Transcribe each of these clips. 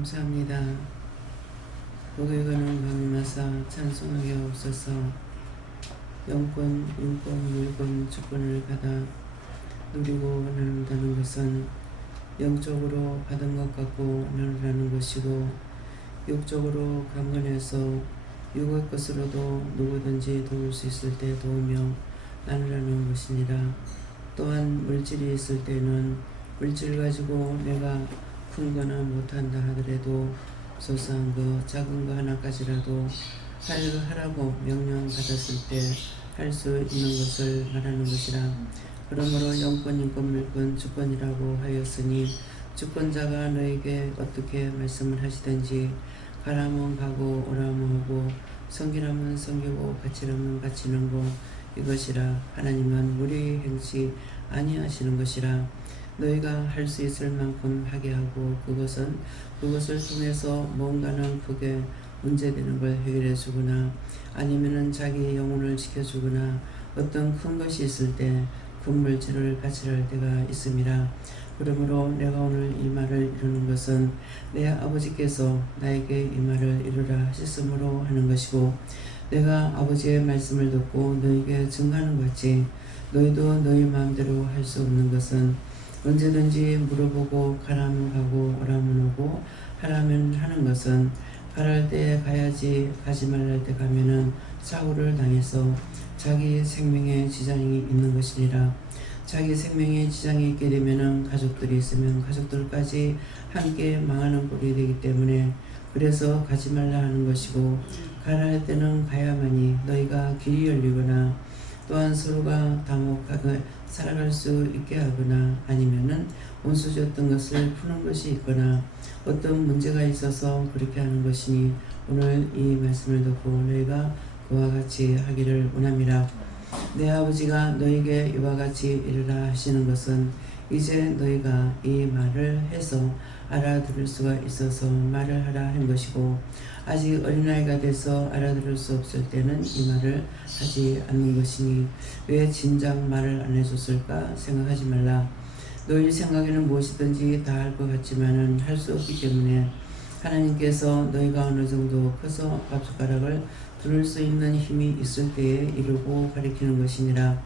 감사합니다. 복에거는 밤이마사 찬송하게 없어서 영권, 인권, 물권, 주권을 받아 누리고 나눈다는 것은 영적으로 받은 것 갖고 나누라는 것이고 육적으로 강건해서 육의 것으로도 누구든지 도울 수 있을 때 도우며 나누라는 것이니라. 또한 물질이 있을 때는 물질 가지고 내가 큰 거나 못한다 하더라도 소소한 거 작은 거 하나까지라도 하라고 명령 받았을 때 할 수 있는 것을 말하는 것이라. 그러므로 영권, 인권, 물권, 주권이라고 하였으니 주권자가 너에게 어떻게 말씀을 하시든지 가라면 가고 오라면 하고 섬기라면 섬기고 바치라면 바치는 거 이것이라. 하나님은 무리 행치 아니하시는 것이라. 너희가 할 수 있을 만큼 하게 하고 그것을 통해서 뭔가는 크게 문제되는 걸 해결해 주거나 아니면은 자기 영혼을 지켜주거나 어떤 큰 것이 있을 때 큰 물질을 바치할 때가 있음이라. 그러므로 내가 오늘 이 말을 이루는 것은 내 아버지께서 나에게 이 말을 이루라 하셨으므로 하는 것이고 내가 아버지의 말씀을 듣고 너에게 증거하는 것 같이 너희도 너희 마음대로 할 수 없는 것은 언제든지 물어보고 가라면 가고 오라면 오고 하라면 하는 것은 가랄 때 가야지 가지 말랄 때 가면은 사고를 당해서 자기 생명에 지장이 있는 것이니라. 자기 생명에 지장이 있게 되면은 가족들이 있으면 가족들까지 함께 망하는 꼴이 되기 때문에 그래서 가지 말라 하는 것이고 가라 할 때는 가야만이 너희가 길이 열리거나 또한 서로가 다목하게 살아갈 수 있게 하거나 아니면은 온수졌던 것을 푸는 것이 있거나 어떤 문제가 있어서 그렇게 하는 것이니 오늘 이 말씀을 듣고 너희가 그와 같이 하기를 원합니다. 내 아버지가 너에게 이와 같이 이르라 하시는 것은 이제 너희가 이 말을 해서 알아들을 수가 있어서 말을 하라 한 것이고 아직 어린아이가 돼서 알아들을 수 없을 때는 이 말을 하지 않는 것이니 왜 진작 말을 안 해줬을까 생각하지 말라. 너희 생각에는 무엇이든지 다 할 것 같지만은 할 수 없기 때문에 하나님께서 너희가 어느 정도 커서 밥숟가락을 두를 수 있는 힘이 있을 때에 이루고 가리키는 것이니라.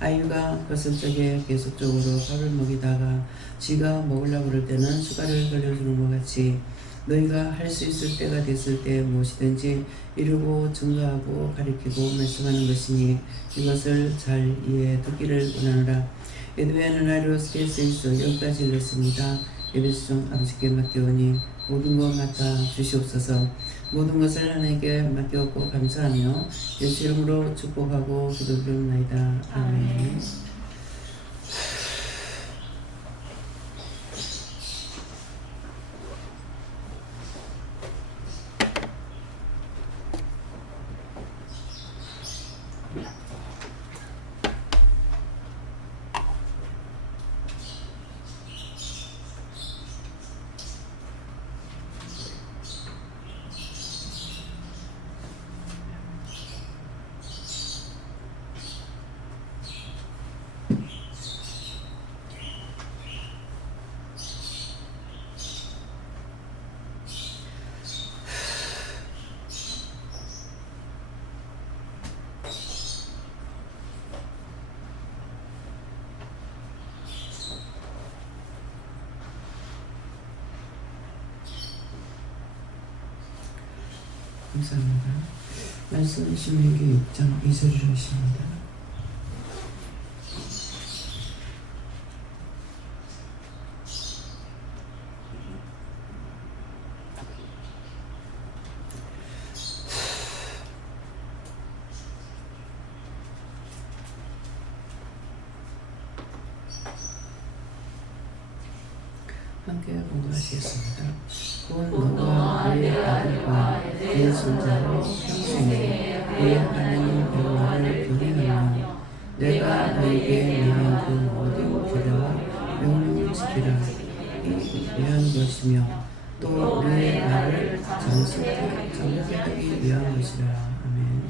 아이가 컸을 적에 계속적으로 밥을 먹이다가 지가 먹으려고 그럴 때는 수가를 돌려주는 것 같이 너희가 할 수 있을 때가 됐을 때 무엇이든지 이루고 증거하고 가리키고 말씀하는 것이니 이것을 잘 이해해 듣기를 원하노라. 에드웨는 아리오스게 쓰이소 여기까지 읽었습니다. 예배수종 아버지께 맡겨오니 모든 것 맡아 주시옵소서. 모든 것을 하나님께 맡겨오고 감사하며 예수 이름으로 축복하고 기도드립니다. 아멘. 감사합니다. 말씀 신명기 6장 2절을 하십니다. 함께 공부하시겠습니다. 곧 너와 내 아들과 내 손자로 평생에 내 하나님 여호와를 경외하며 내가 너에게 명한 그 모든 규례와 명령을 지키라. 이 위한 것이며 또 내 말을 정직하게 하기 위한 것이라. 아멘.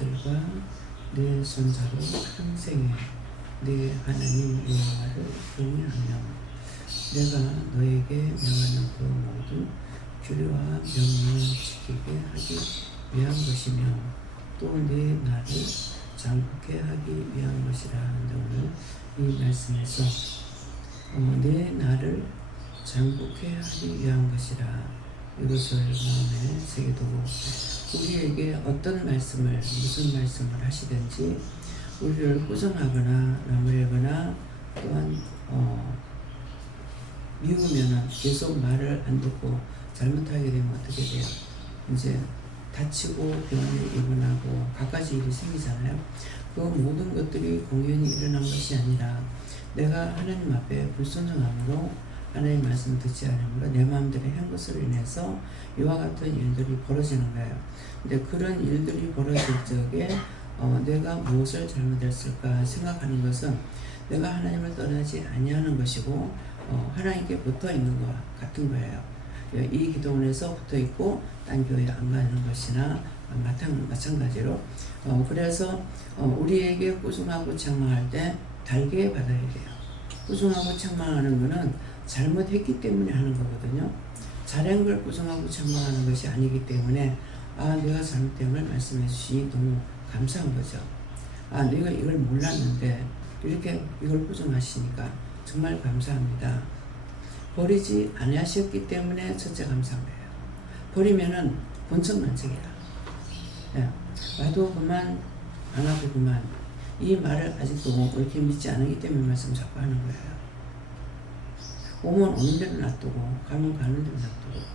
아들과 내 손자로 평생에 내 하나님 여호와를 경외하며 내가 너에게 명하는 그 모든 규례와 명령을 지키게 하기 위한 것이며 또 내 나를 장국케 하기 위한 것이라 하는데 오늘 이 말씀에서 내 나를 장국케 하기 위한 것이라 이것을 마음에 새겨두고 우리에게 어떤 말씀을 무슨 말씀을 하시든지 우리를 꾸중하거나 나무래거나 또한 미우면은 계속 말을 안 듣고 잘못하게 되면 어떻게 돼요? 이제 다치고 병원에 입원하고 갖가지 일이 생기잖아요. 그 모든 것들이 공연히 일어난 것이 아니라 내가 하나님 앞에 불순종함으로 하나님 말씀 듣지 않으므로 내 마음대로 한 것으로 인해서 이와 같은 일들이 벌어지는 거예요. 근데 그런 일들이 벌어질 적에 내가 무엇을 잘못했을까 생각하는 것은 내가 하나님을 떠나지 아니하는 것이고 하나님께 붙어 있는 것 같은 거예요. 이 기도원에서 붙어 있고 딴 교회 안 가는 것이나 마찬가지로 그래서 우리에게 꾸중하고 책망할 때 달게 받아야 돼요. 꾸중하고 책망하는 것은 잘못했기 때문에 하는 거거든요. 잘한 걸 꾸중하고 책망하는 것이 아니기 때문에 내가 잘못된 걸 말씀해 주시니 너무 감사한 거죠. 내가 이걸 몰랐는데 이렇게 이걸 꾸중하시니까 정말 감사합니다. 버리지 아니하셨기 때문에 첫째 감사한 거예요. 버리면은 본청만책이라. 와도 그만 안 하고 그만 이 말을 아직도 옳게 믿지 않기 때문에 말씀 자꾸 하는 거예요. 오면 오는 대로 놔두고 가면 가는 대로 놔두고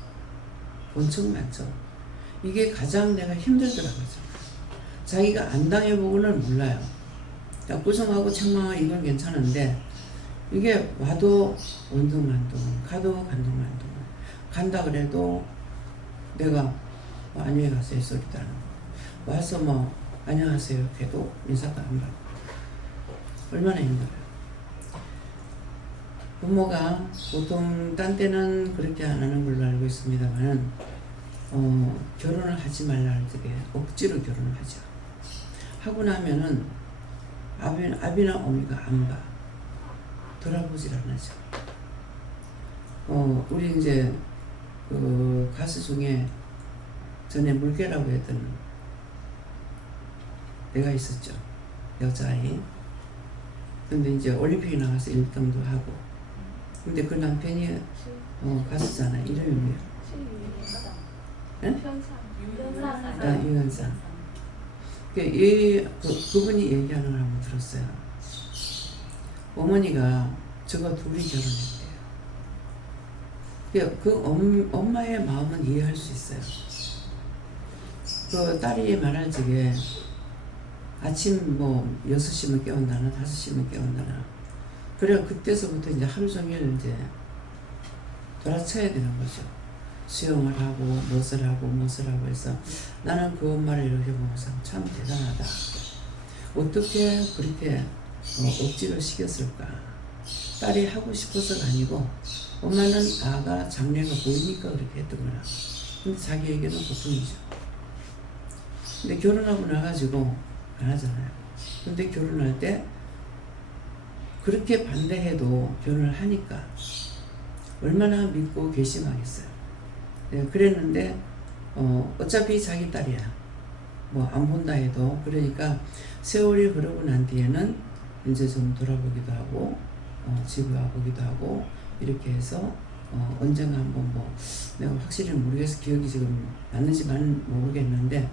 본청만청 이게 가장 내가 힘들더라고요. 자기가 안 당해보고는 몰라요. 꾸중하고 책망하고 이건 괜찮은데 이게 와도 원동만동 가도 간동만동 간다 그래도 내가 안녕히 가세요 소리도 안 하고 와서 안녕하세요 해도 인사도 안 받고 얼마나 힘들어요. 부모가 보통 딴 때는 그렇게 안 하는 걸로 알고 있습니다만 결혼을 하지 말라 할 때 억지로 결혼을 하죠. 하고 나면은 아비나 어미가 안 봐. 돌아보질 않았죠. 우리 이제 그 가수 중에 전에 물개라고 했던 애가 있었죠. 여자아이. 근데 이제 올림픽에 나가서 1등도 하고. 근데 그 남편이 가수잖아. 이름이 뭐야? 유현상. 그분이 얘기하는 걸 한번 들었어요. 어머니가 저거 둘이 결혼했대요. 그 엄마의 마음은 이해할 수 있어요. 그 딸이 말할 적에 아침 6시면 깨운다나 5시면 깨운다나 그래 그때서부터 이제 하루 종일 이제 돌아쳐야 되는 거죠. 수영을 하고 무엇을 하고 해서 나는 그 엄마를 이렇게 보면서 참 대단하다. 어떻게 그렇게 억지로 시켰을까. 딸이 하고 싶어서가 아니고 엄마는 아가 장래가 보이니까 그렇게 했던 거라. 근데 자기에게는 보통이죠. 근데 결혼하고 나가지고 안 하잖아요. 근데 결혼할 때 그렇게 반대해도 결혼을 하니까 얼마나 믿고 결심하겠어요. 그랬는데 어차피 자기 딸이야. 안 본다 해도 그러니까 세월이 흐르고 난 뒤에는 이제 좀 돌아보기도 하고 집에 와보기도 하고 이렇게 해서 언젠가 한번 내가 확실히 모르겠어. 기억이 지금 났는지만 모르겠는데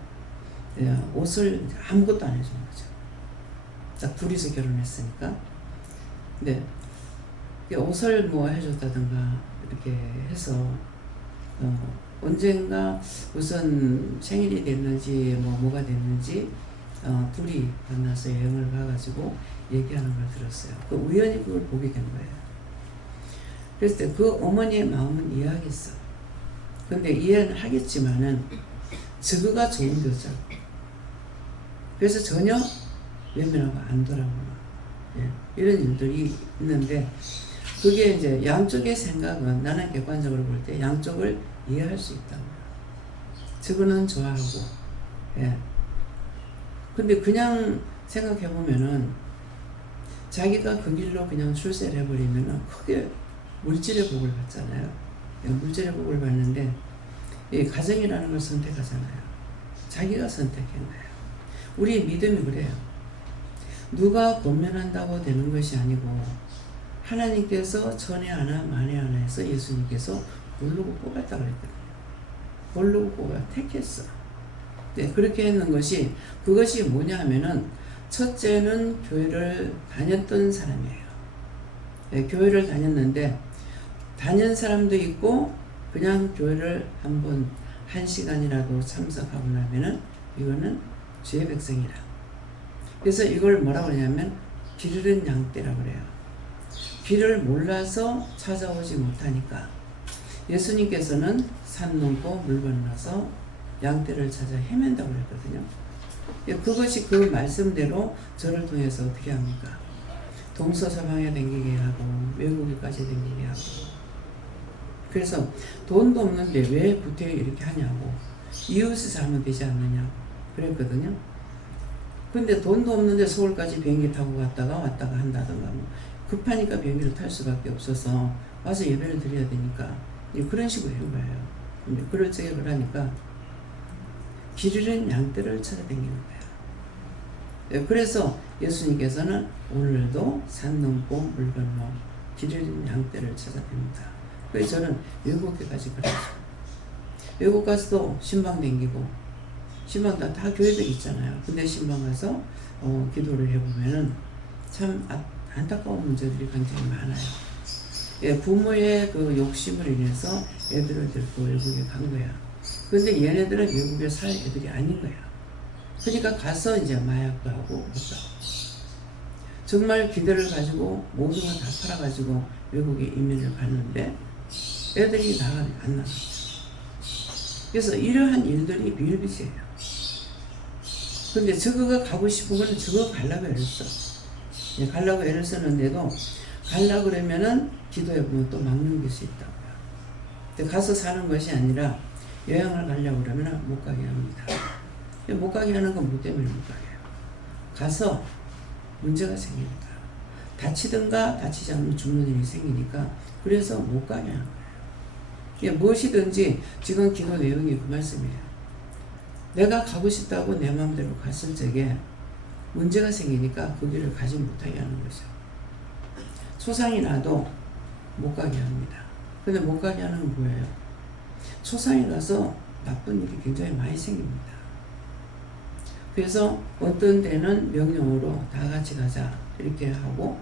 옷을 아무것도 안 해준 거죠. 딱 둘이서 결혼했으니까. 근데 옷을 해줬다든가 이렇게 해서 언젠가 무슨 생일이 됐는지 뭐가 됐는지 둘이 만나서 여행을 가가지고 얘기하는 걸 들었어요. 우연히 그걸 보게 된 거예요. 그랬을 때 그 어머니의 마음은 이해하겠어. 근데 이해는 하겠지만은 저거가 좋은 거죠. 그래서 전혀 외면하고 안 돌아보는 이런 일들이 있는데 그게 이제 양쪽의 생각은 나는 객관적으로 볼 때 양쪽을 이해할 수 있다. 저거는 좋아하고 근데 그냥 생각해 보면은 자기가 그 길로 그냥 출세를 해버리면은 크게 물질의 복을 받잖아요. 물질의 복을 받는데 이 가정이라는 걸 선택하잖아요. 자기가 선택한 거예요. 우리 믿음이 그래요. 누가 권면한다고 되는 것이 아니고 하나님께서 천에 하나 만에 하나 해서 예수님께서 고르고 뽑았다 그랬거든요. 고르고 뽑아 택했어. 네, 그렇게 했는 것이 그것이 뭐냐 하면은 첫째는 교회를 다녔던 사람이에요. 네, 교회를 다녔는데 다닌 사람도 있고 그냥 교회를 한번 1시간이라도 참석하고 나면은 이거는 주의 백성이라. 그래서 이걸 뭐라고 그러냐면 길 잃은 양떼라고 그래요. 길을 몰라서 찾아오지 못하니까 예수님께서는 산 넘고 물 건너서 양떼를 찾아 헤맨다고 그랬거든요. 그것이 그 말씀대로 저를 통해서 어떻게 합니까? 동서서방에 댕기게 하고 외국에까지 댕기게 하고. 그래서 돈도 없는데 왜 구태여 이렇게 하냐고, 이웃을 살면 되지 않느냐고 그랬거든요. 근데 돈도 없는데 서울까지 비행기 타고 갔다가 왔다가 한다든가 뭐 급하니까 비행기를 탈 수밖에 없어서 와서 예배를 드려야 되니까 그런 식으로 한 거예요. 근데 그럴 적에 그러니까 길 잃은 양떼를 찾아다니는 거예요. 그래서 예수님께서는 오늘도 산 넘고 물 건너 길 잃은 양떼를 찾아다닙니다. 그래서 저는 외국에까지 그랬죠. 외국 가서도 신방 댕기고, 신방 다 교회들 있잖아요. 근데 신방 가서 기도를 해보면은 참 안타까운 문제들이 굉장히 많아요. 예, 부모의 그 욕심을 인해서 애들을 데리고 외국에 간 거야. 근데 얘네들은 외국에 살 애들이 아닌 거야. 그러니까 가서 이제 마약도 하고 못 하고. 정말 기대를 가지고 모든 걸 다 팔아가지고 외국에 이민을 갔는데 애들이 안 나가. 그래서 이러한 일들이 비일비재해요. 근데 저거가 가고 싶은 거는 저거 가려고 애를 써. 가려고 애를 쓰는데도 가려고 그러면은 기도해보면 또 막는 것이 있다고요. 근데 가서 사는 것이 아니라 여행을 가려고 그러면 못 가게 합니다. 못 가게 하는 건 뭐 때문에 못 가게 해요? 가서 문제가 생기니까. 다치든가 다치지 않으면 죽는 일이 생기니까 그래서 못 가게 하는 거예요. 무엇이든지 지금 기도 내용이 그 말씀이에요. 내가 가고 싶다고 내 마음대로 갔을 적에 문제가 생기니까 그 길을 가지 못하게 하는 거죠. 소상이 나도 못 가게 합니다. 근데 못 가게 하는 건 뭐예요? 소상이 나서 나쁜 일이 굉장히 많이 생깁니다. 그래서 어떤 때는 명령으로 다 같이 가자 이렇게 하고,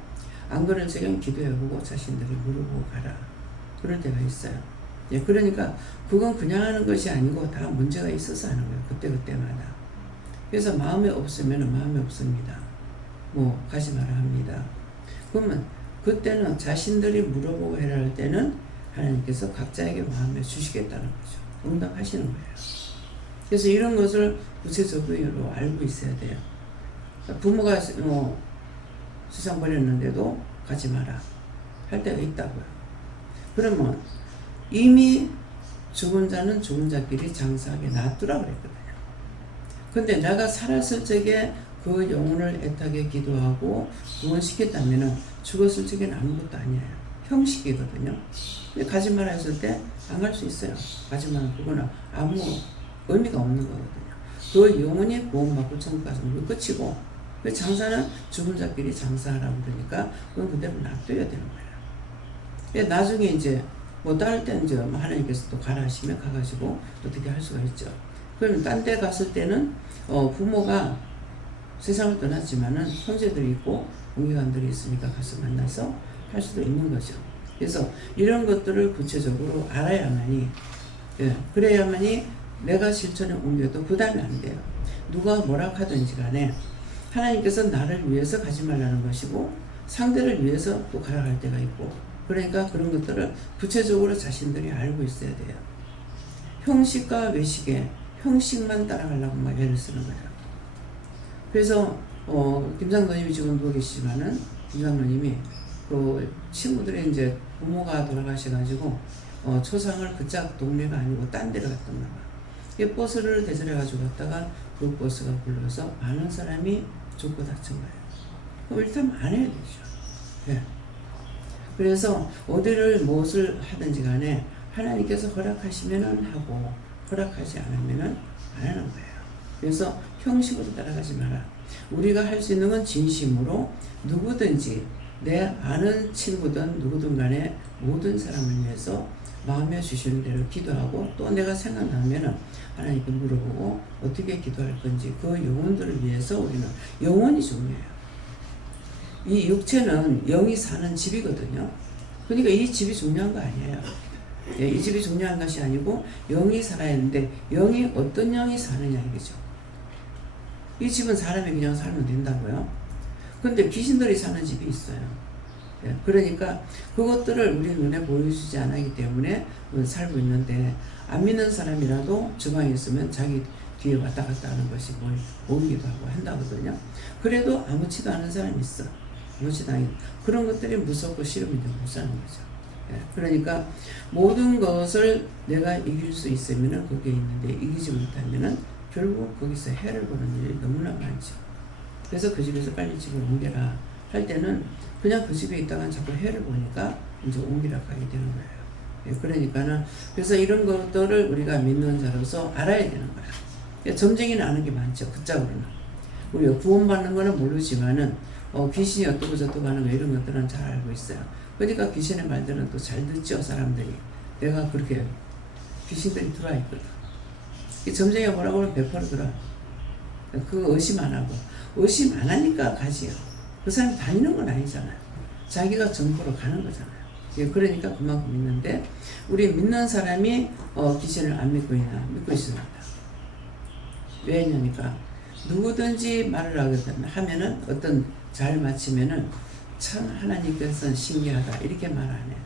안 그럴 적엔 기도해보고 자신들이 물어보고 가라 그럴 때가 있어요. 그러니까 그건 그냥 하는 것이 아니고 다 문제가 있어서 하는 거예요. 그때마다. 그래서 마음에 없으면 마음에 없습니다. 뭐 가지 마라 합니다. 그러면 그때는 자신들이 물어보고 해라 할 때는 하나님께서 각자에게 마음에 주시겠다는 거죠. 응답하시는 거예요. 그래서 이런 것을 구체적으로 알고 있어야 돼요. 부모가 세상 버렸는데도 가지 마라 할 때가 있다고요. 그러면 이미 죽은 자는 죽은 자끼리 장사하게 놔두라 그랬거든요. 근데 내가 살았을 적에 그 영혼을 애타게 기도하고 구원시켰다면 죽었을 적에는 아무것도 아니에요. 형식이거든요. 근데 가지 마라 했을 때 안 갈 수 있어요. 가지 마라, 그거는 아무 의미가 없는 거거든요. 그 영혼이 구원받고 천국 가서 끝이고, 그 장사는 죽은 자끼리 장사하라고 그러니까 그건 그대로 놔둬야 되는 거예요. 나중에 이제 뭐 다를 때는 이제 하나님께서 또 가라 하시면 가가지고 어떻게 할 수가 있죠. 그러면 딴 데 갔을 때는 부모가 세상을 떠났지만은 형제들이 있고 공기관들이 있으니까 가서 만나서 할 수도 있는 거죠. 그래서 이런 것들을 구체적으로 알아야만이, 그래야만이 내가 실천에 옮겨도 부담이 안 돼요. 누가 뭐라 하든지 간에 하나님께서 나를 위해서 가지 말라는 것이고 상대를 위해서 또 가라 할 때가 있고, 그러니까 그런 것들을 구체적으로 자신들이 알고 있어야 돼요. 형식과 외식에 형식만 따라가려고 막 애를 쓰는 거예요. 그래서 김장로님이 지금 누워 계시지만은 김장로님이 그 친구들이 이제 부모가 돌아가셔가지고 초상을 그짝 동네가 아니고 딴 데로 갔던가 봐. 이 버스를 대절해가지고 갔다가 그 버스가 불러서 많은 사람이 죽고 다친 거예요. 그럼 일단 안 해야 되죠. 예. 그래서 어디를 무엇을 하든지 간에 하나님께서 허락하시면은 하고 허락하지 않으면은 안 하는 거예요. 그래서 형식으로 따라가지 마라. 우리가 할 수 있는 건 진심으로 누구든지 내 아는 친구든 누구든 간에 모든 사람을 위해서 마음에 주시는 대로 기도하고 또 내가 생각나면은 하나님께 물어보고 어떻게 기도할 건지 그 영혼들을 위해서 우리는 영혼이 중요해요. 이 육체는 영이 사는 집이거든요. 그러니까 이 집이 중요한 거 아니에요. 예, 이 집이 중요한 것이 아니고 영이 살아야 하는데 영이 어떤 영이 사느냐 이거죠. 이 집은 사람이 그냥 살면 된다고요. 근데 귀신들이 사는 집이 있어요. 예, 그러니까 그것들을 우리 눈에 보여주지 않기 때문에 살고 있는데 안 믿는 사람이라도 주방에 있으면 자기 뒤에 왔다 갔다 하는 것이 뭘 보이기도 하고 한다거든요. 그래도 아무렇지도 않은 사람이 있어. 아무렇지도 않은 그런 것들이 무섭고 싫으면 못 사는 거죠. 예, 그러니까 모든 것을 내가 이길 수 있으면 거기에 있는데 이기지 못하면은 결국 거기서 해를 보는 일이 너무나 많죠. 그래서 그 집에서 빨리 집을 옮겨라 할 때는 그냥 그 집에 있다가 자꾸 해를 보니까 이제 옮기라 하게 되는 거예요. 예, 그러니까는 그래서 이런 것들을 우리가 믿는 자로서 알아야 되는 거야. 예, 점쟁이는 아는 게 많죠. 굿작으로는. 우리가 구원받는 거는 모르지만은 귀신이 어떻고 저떻고 하는 거 이런 것들은 잘 알고 있어요. 그러니까 귀신의 말들은 또 잘 듣죠. 사람들이. 내가 그렇게 귀신들이 들어와 있거든. 이 점쟁이가 뭐라고 하면 100% 들어. 그거 의심 안 하고. 의심 안 하니까 가지요. 그 사람이 다니는 건 아니잖아요. 자기가 정보로 가는 거잖아요. 예, 그러니까 그만큼 믿는데 우리 믿는 사람이 귀신을 안 믿고 있나? 믿고 있습니다. 왜냐니까 누구든지 말을 하면은 어떤 잘 맞히면은 참 하나님께서는 신기하다 이렇게 말 안 해.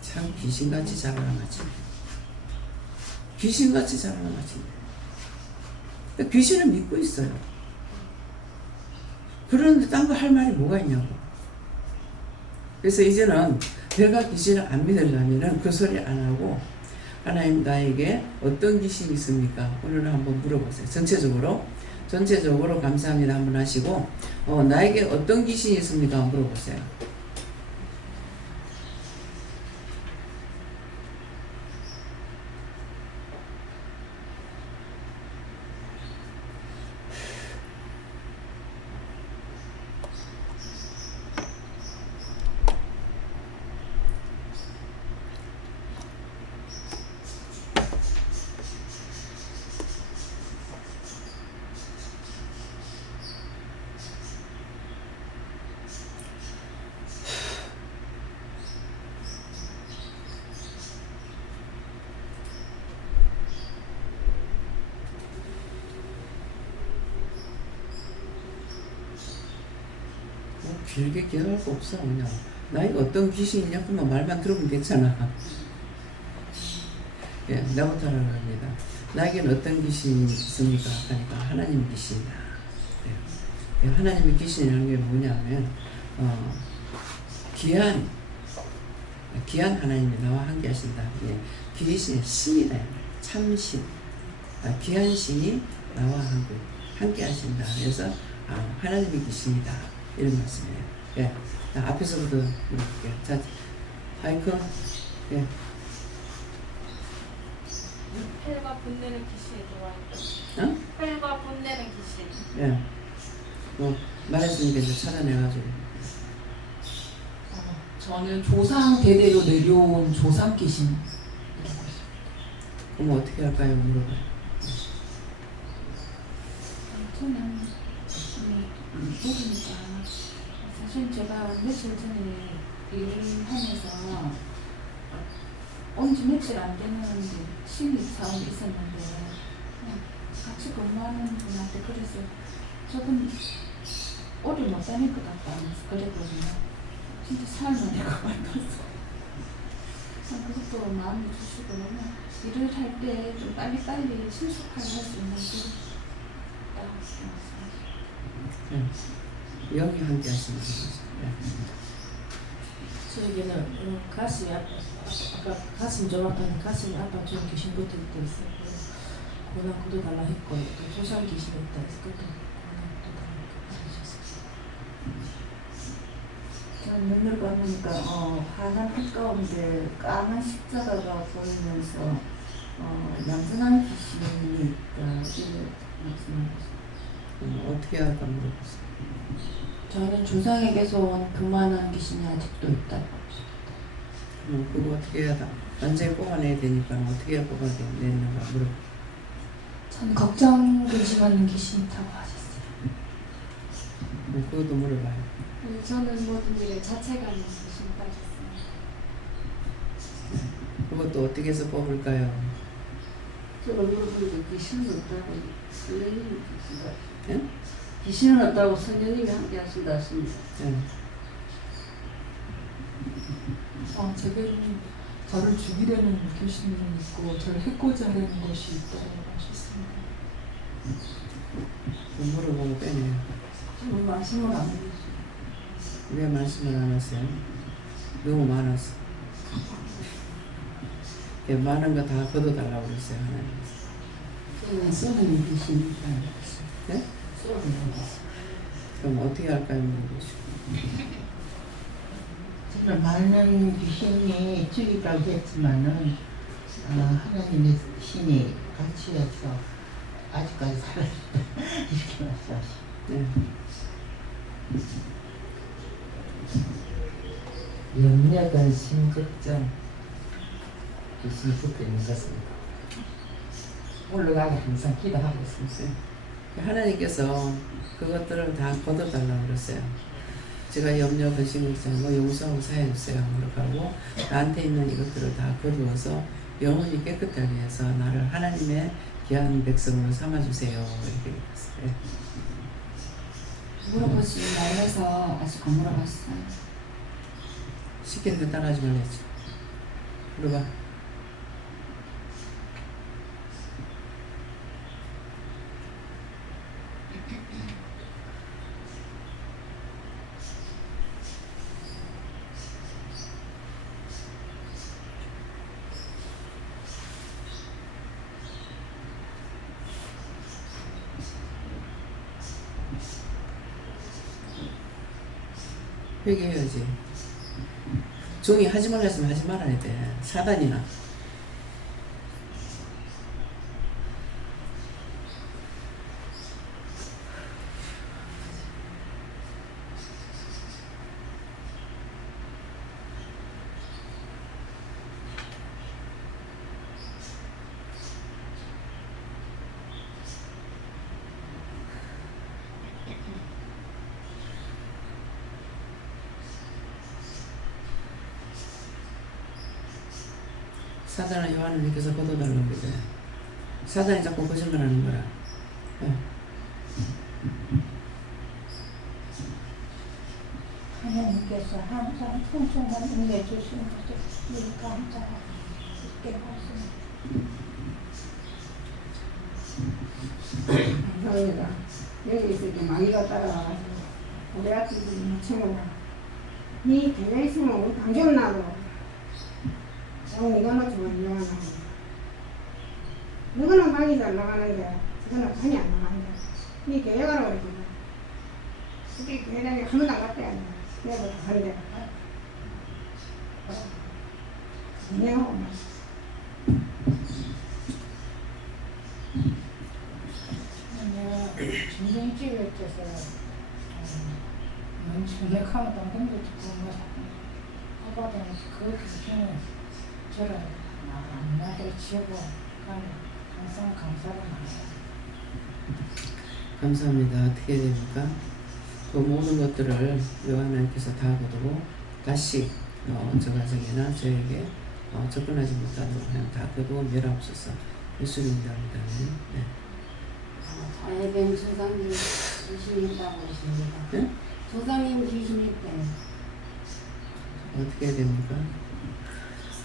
참 귀신같이 잘 알아맞히네. 귀신같이 잘 알아맞히네. 귀신을 믿고 있어요. 그런데 딴 거 할 말이 뭐가 있냐고. 그래서 이제는 내가 귀신을 안 믿으려면은 그 소리 안 하고 하나님 나에게 어떤 귀신이 있습니까? 오늘 한번 물어보세요. 전체적으로 감사합니다 한번 하시고 나에게 어떤 귀신이 있습니까? 물어보세요. 길게 기도할 거 없어. 그냥 나에게 어떤 귀신이 있냐 그만 말만 들으면 괜찮아. 예, 나부터 합니다. 나에게는 어떤 귀신이 있습니까? 하니까 하나님의 귀신이다. 예, 하나님의 귀신이라는 게 뭐냐면 귀한 하나님이 나와 함께 하신다. 예, 귀신의 신이다. 참신. 귀한 신이 나와 함께 하신다. 그래서 하나님의 귀신이다. 이런 말씀이에요. 예. 앞에서부터 이렇게. 자, 하이크. 예. 헬과 분내는 귀신이 들어와 있다. 헬과 분내는 귀신. 예. 말했으니까 이제 찾아내가지고. 저는 조상 대대로 내려온 조상 귀신. 그럼 어떻게 할까요? 물어봐요. 저는 모르니까 사실 제가 며칠 전에 일을 하면서 온지 며칠 안 됐는데 신입사원이 있었는데 같이 근무하는 분한테 그래서 저분 오래 못 다닐 것 같다 하면서 그랬거든요. 진짜 살만 내고 말았어. 그것도 마음에 주시고 일을 할 때 좀 빨리빨리 신속하게 할 수 있는 영이 함께 하시는 거죠. 저에게는 가슴이 아까 가슴 좀 아파서 가슴이 아파 좀 귀신 붙을 때 있었고 고난 거둬달라 했고 또 조상 귀신이 있다 해서 그것도 고난 거둬달라 하셨어요. 저는 눈을 감으니까 환한 빛 가운데 까만 십자가가 보이면서 얌전한 귀신이 있다 이렇게 말씀하셨어요. 어떻게 할까 물어봤어요. 저는 조상에게서 온 교만한 귀신이 아직도 있다고 하셨어요. 그럼 그거 어떻게 해야 돼? 완전히 뽑아내야 되니까 어떻게 해야 뽑아내는가 물어봐. 전 걱정 근심하는 귀신이 있다고 하셨어요. 그것도 물어봐요. 저는 모든 일에 자체가 있는 귀신이 따졌어요. 그것도 어떻게 해서 뽑을까요? 제가 물어보니까 귀신은 없다고 선생님이 하신다. 예? 귀신은 없다고 선생님이 함께 하신다 했습니다. 예. 제게는 저를 죽이려는 귀신이 있고 저를 해코자 하려는 것이 있다고 하셨습니다. 물어보고 빼내요. 저는 말씀을 안 드렸어요. 왜 말씀을 안 하세요? 너무 많아서. 예, 많은 거 다 걷어달라고 그랬어요, 하나님. 저는 쏘는 귀신이 있다고 했어요. 네? 쏘는 귀신. 그럼 어떻게 할까요? 물어보시고. 저는 많은 귀신이 죽이라고 했지만은 하나님의 신이 같이 해서 아직까지 살아있다 이렇게 말씀하시죠. 네. 염려간 심극정 귀신이 붙어 있는 것입니다. 올라가고 항상 기도하고 있습니다. 하나님께서 그것들을 다 걷어달라고 그랬어요. 제가 염려, 근심, 걱정, 용서하고 사해주세요. 그러고 나한테 있는 이것들을 다 거두어서 영혼이 깨끗하게 해서 나를 하나님의 귀한 백성으로 삼아주세요. 이렇게 얘기했어요. 물어보지 말래서 아직 안 물어봤어요. 시키는 거 따라하지 말랬지. 물어봐. 회개해야지. 종이 하지 말랬으면 하지 말아야 돼. 사단이나. 사단은 요한님께서 걷어달라고 그래. 사단이 자꾸 거짓말하는 거야. 하나님께서 항상 풍성한 은혜 주시는 것을 우리 감사하고 있게 하십니다. 감사합니다. 여기 있을 때 많이 갔다가 우리 아들들이 마찬가지로 니 대회 있으면 우리 강점 나도 이거는 좀 유명하다. 너거는 방이 잘 나가는데 저거는 방이 안 나가는데 니 교회 가라고 그랬거든. 우리 교회 다니 한 번도 안 갔대. 내가 가는데 내가 중경집에 있어서 중력하면 동생도 듣고 뭐 하거든. 그 귀신은 저를 만나게 지우고 항상 감사를 많아요. 감사합니다. 어떻게 됩니까? 그 모든 것들을 요한님께서 다 거두고 다시 저 가정이나 저에게 접근하지 못하도록 그냥 다 거두고 멸하옵소서. 예수님 이름입니다. 네. 다혜뱀 조상님 귀신이 있다고 하십니다. 네? 조상님 귀신이 있대. 어떻게 됩니까?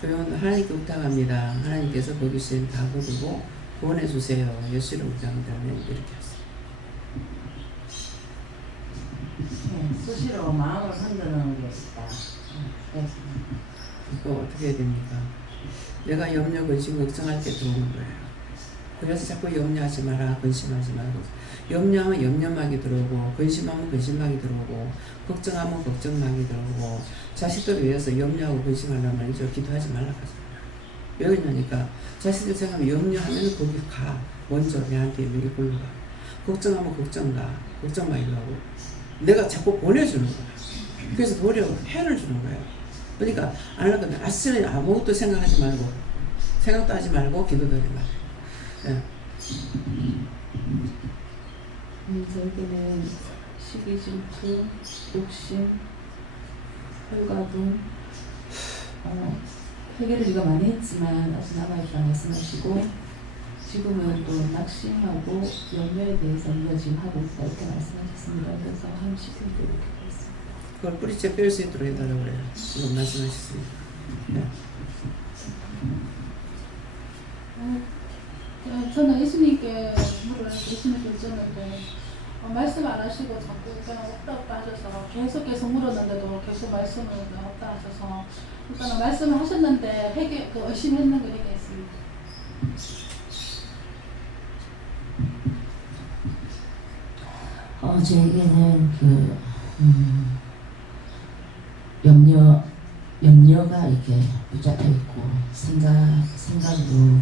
그러면 하나님께 부탁합니다. 하나님께서 그 귀신 다 거두고 구원해 주세요. 예수 이름입니다. 이렇게 하세요. 수시로 마음을 흔드는 게 있다. 그거 어떻게 해야 됩니까? 내가 염려, 근심, 걱정할 때 들어오는 거예요. 그래서 자꾸 염려하지 마라, 근심하지 말고. 염려하면 염려막이 들어오고, 근심하면 근심막이 들어오고, 걱정하면 걱정막이 들어오고, 자식들을 위해서 염려하고 근심하려면 말이죠. 기도하지 말라 하잖아요. 왜 그러냐니까 자식들 생각하면 염려하면 거기 가. 먼저 내한테 미리 골로 가. 걱정하면 걱정 가. 걱정막이 들어오고. 내가 자꾸 보내주는 거야. 그래서 도리어 해를 주는 거예요. 그러니까 안 할 건데 아스는 아무것도 생각하지 말고, 생각도 하지 말고 기도도 하지 말고. 예. 저에게는 시기 질투, 욕심, 혈과분, 해결을 우리가 많이 했지만 아직 남아있다 말씀하시고, 지금은 또 낙심하고 염려에 대해서 우리가 지금 하고 있다 이렇게 말씀하셨습니다. 그래서 한 10분 이렇게 했습니다. 그걸 뿌리째 뺄 수 있도록 해달라고 그래요. 지금 말씀하셨습니다. 네. 저는 예수님께 예수님께 여쭈는데 말씀 안 하시고 자꾸 그냥 없다 하셔서 계속 물었는데도 계속 말씀을 없다 하셔서 일단은 말씀을 하셨는데 의심했는 거 해결했습니다. 저에게는 염려가 이렇게 붙잡혀 있고 생각도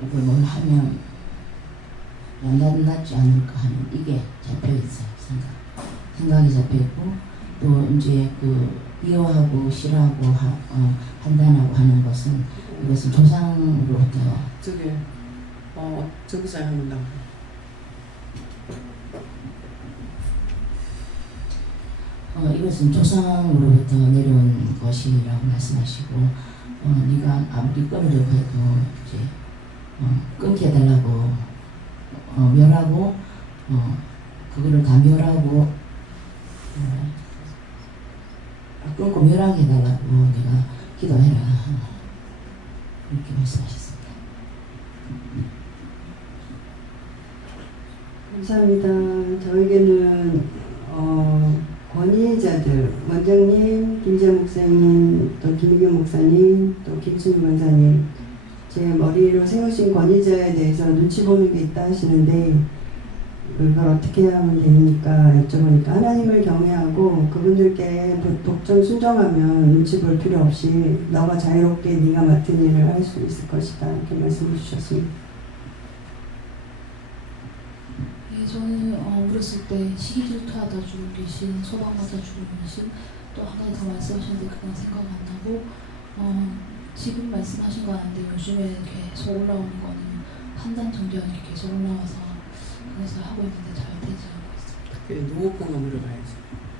이걸 뭘 하면 낫지 않을까 하는 이게 잡혀 있어요. 생각이 잡혀 있고 또 이제 미워하고 싫어하고 판단하고 하는 것은 이것은 조상으로부터 저기 잘 합니다. 이것은 조상으로부터 내려온 것이라고 말씀하시고 네가 아무리 끊으려고 해도 이제 끊게 해달라고 멸하고 그거를 다 멸하고 끊고 멸하게 해달라고 내가 기도해라 이렇게 말씀하셨습니다. 감사합니다. 저에게는 권위자들, 원장님, 김재 목사님, 또 김희경 목사님, 또 김순희 권사님, 제 머리로 세우신 권위자에 대해서 눈치 보는 게 있다 하시는데 그걸 어떻게 하면 됩니까? 여쭤보니까 하나님을 경외하고 그분들께 독점 순종하면 눈치 볼 필요 없이 너가 자유롭게 네가 맡은 일을 할 수 있을 것이다 이렇게 말씀해 주셨습니다. 저는 어렸을 때 시기 질투하다 죽은 귀신, 소방마다 죽은 귀신, 또 한 가지 더 말씀하셨는데 그건 생각 안 나고 지금 말씀하신 건 아닌데 요즘에 계속 올라오는 거는 판단 정죄하는 게 계속 올라와서 그래서 하고 있는데 잘 되지 않고 있습니다. 그게 누구 건가 물어봐야지.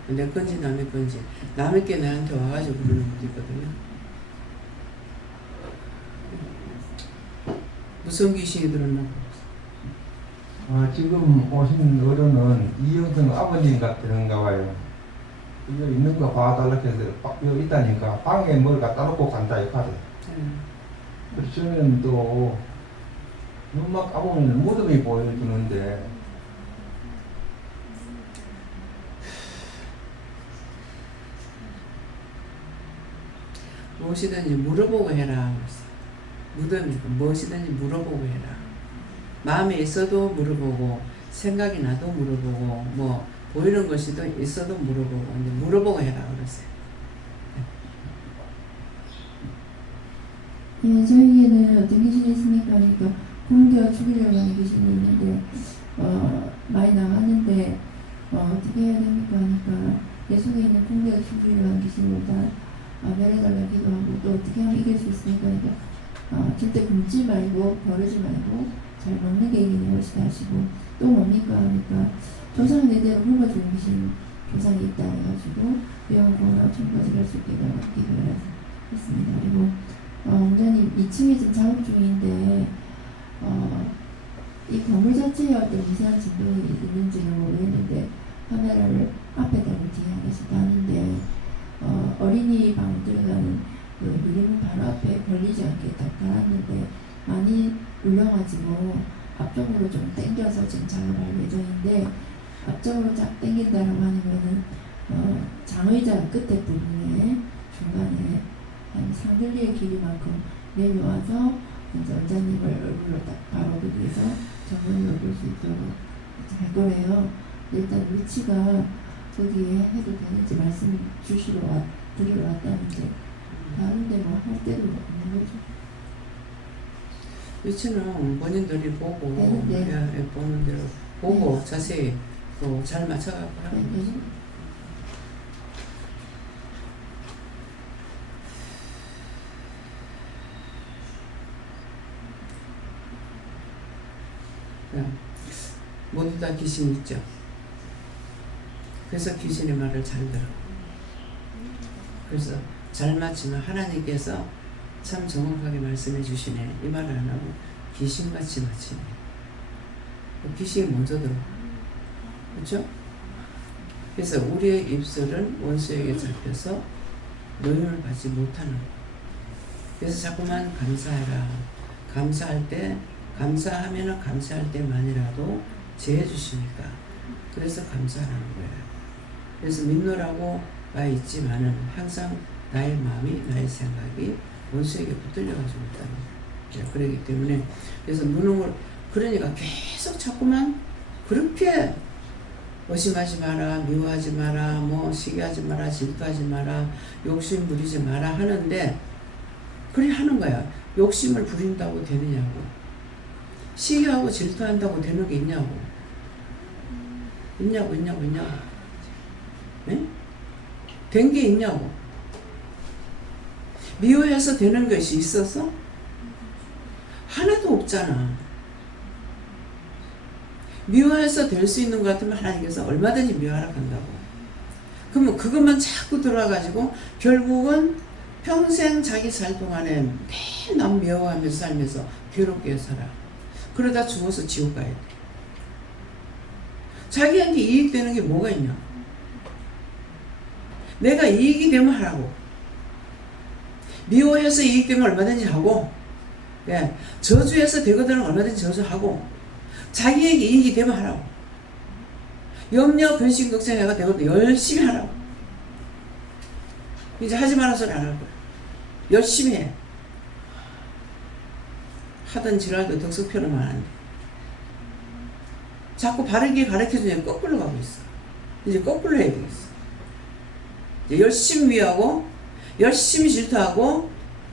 내 건지 남의 건지. 남의 게 나한테 와가지고 그러는 것도 있거든요. 무슨 귀신이 들었나? 지금 오신 어른은 이영선 아버님 같은가 봐요. 여기 있는 거 봐달라고 해서 여기 있다니까 방에 뭘 갖다 놓고 간다 이 카드. 그래서 저는 또 눈만 까보면 무덤이 보여주는데 무엇이든지 물어보고 해라. 무덤이고 무엇이든지 물어보고 해라. 마음에 있어도 물어보고 생각이 나도 물어보고 뭐 보이는 것이 있어도 물어보고 이제 물어보고 해라 그랬어요. 예, 저희에는 어떤 귀신이 있습니까? 그러니까 굶겨 죽이려고 하는 귀신이 있는데 많이 나왔는데 어떻게 해야 됩니까? 하니까 내 속에 있는 굶겨 죽이려고 하는 귀신을 다 멸해달라고 기도하고 또 어떻게 하면 이길 수 있습니까? 그러니까 절대 굶지 말고 버리지 말고 잘 먹는 게 이기는 것이다 하시고 또 뭡니까? 하니까 조상 내대로 굶어주는 귀신 조상이 있다 해가지고 병원에 청까지 갈 수 있게 기도를 했습니다. 그리고 원장님 2층에 지금 작업 중인데 이 건물 자체에 어떤 미세한 진동이 있는지는 모르겠는데 카메라를 앞에 달고 뒤에 하나씩 하는데 어린이 방 들어가는 그 유리문 바로 앞에 걸리지 않게 딱 달았는데 많이 울렁가지고 앞쪽으로 좀 당겨서 지금 작업할 예정인데 앞쪽으로 쫙 당긴다라고 하는 거는 장의자 끝에 부분에 중간에 한 상들리의 길이만큼 내려와서 이제 원장님을 얼굴로 딱 바라보기 위해서 정면으로 볼 수 있도록 할 거래요. 일단 위치가 거기에 해도 되는지 말씀 주시러 드리러 왔다는데 다른데 뭐 할 데도 없는 거죠. 위치는 본인들이 보고 네. 보는 대로 보고 자세히 또 잘 맞춰갖고 하는 거죠. 모두 다 귀신이 있죠. 그래서 귀신의 말을 잘 들어. 그래서 잘 맞추면 하나님께서 참 정확하게 말씀해 주시네. 이 말을 안 하고 귀신같이 맞추네. 귀신이 먼저 들어. 그렇죠? 그래서 우리의 입술은 원수에게 잡혀서 노임을 받지 못하는 거. 그래서 자꾸만 감사해라. 감사할 때, 감사하면은 감사할 때만이라도 재해 주시니까. 그래서 감사하는 거예요. 그래서 믿노라고 와 있지만은 항상 나의 마음이, 나의 생각이 원수에게 붙들려가지고 있다는 거예요. 그러기 때문에 그래서 무능을 그러니까 계속 자꾸만 그렇게 의심하지 마라, 미워하지 마라, 뭐 시기하지 마라, 질투하지 마라, 욕심 부리지 마라 하는데 그래 하는 거야. 욕심을 부린다고 되느냐고, 시기하고 질투한다고 되는 게 있냐고, 있냐고. 네? 된 게 있냐고. 미워해서 되는 것이 있어서 하나도 없잖아. 미워해서 될 수 있는 것 같으면 하나님께서 얼마든지 미워하라 한다고. 그러면 그것만 자꾸 들어와가지고 결국은 평생 자기 살 동안에 매일 남 미워하면서 살면서 괴롭게 살아. 그러다 죽어서 지옥 가야 돼. 자기한테 이익되는 게 뭐가 있냐. 내가 이익이 되면 하라고. 미워해서 이익되면 얼마든지 하고, 예, 저주해서 되거든 얼마든지 저주하고, 자기에게 이익이 되면 하라고. 염려, 근심, 걱정해가 되거든 열심히 하라고. 이제 하지 말라 소리 안 할 거야. 열심히 해. 하던 지랄도 덕석편은 안 한대. 자꾸 바르게 가르쳐주면 거꾸로 가고 있어. 이제 거꾸로 해야 되겠어. 이제 열심히 위하고, 열심히 질투하고,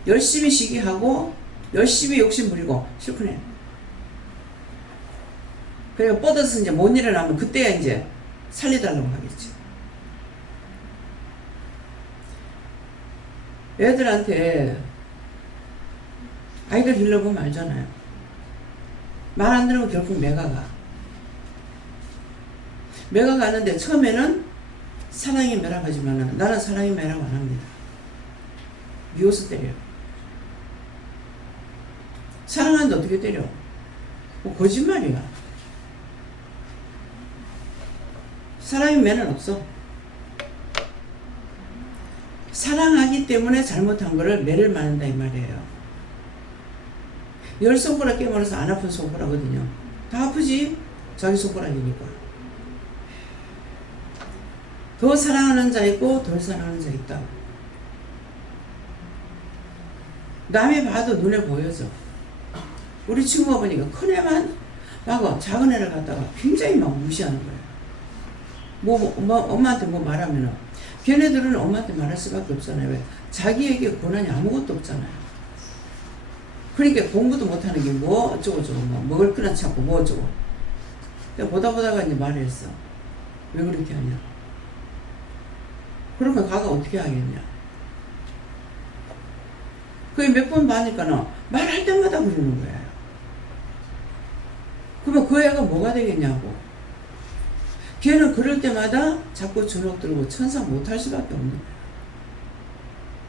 열심히 시기하고, 열심히 욕심 부리고, 실컷 해. 그리고 뻗어서 이제 못 일어나면 그때야 이제 살려달라고 하겠지. 애들한테 아이들 길러보면 알잖아요. 말 안 들으면 결국 매가 가. 매가 가는데 처음에는 사랑이 매라하지만 나는 사랑이 매라고 안 합니다. 미워서 때려요. 사랑하는데 어떻게 때려? 뭐 거짓말이야. 사랑이 매는 없어. 사랑하기 때문에 잘못한 거를 매를 맞는다 이 말이에요. 10손가락 깨물어서 안 아픈 손가락거든요. 다 아프지? 자기 손가락이니까. 더 사랑하는 자 있고 덜 사랑하는 자 있다. 남이 봐도 눈에 보여져. 우리 친구가 보니까 큰 애만 막 작은 애를 갖다가 굉장히 막 무시하는 거예요. 엄마한테 뭐 말하면은 걔네들은 엄마한테 말할 수밖에 없잖아요. 왜? 자기에게 권한이 아무것도 없잖아요. 그러니까 공부도 못하는 게 뭐 어쩌고저쩌고 뭐 먹을 거나 찾고 뭐 어쩌고. 보다가 이제 말했어. 왜 그렇게 하냐. 그러면 가가 어떻게 하겠냐. 그게 몇 번 봐니까는 말할 때마다 그러는 거야. 그러면 그 애가 뭐가 되겠냐고. 걔는 그럴 때마다 자꾸 주눅 들고 천상 못할 수밖에 없는 거야.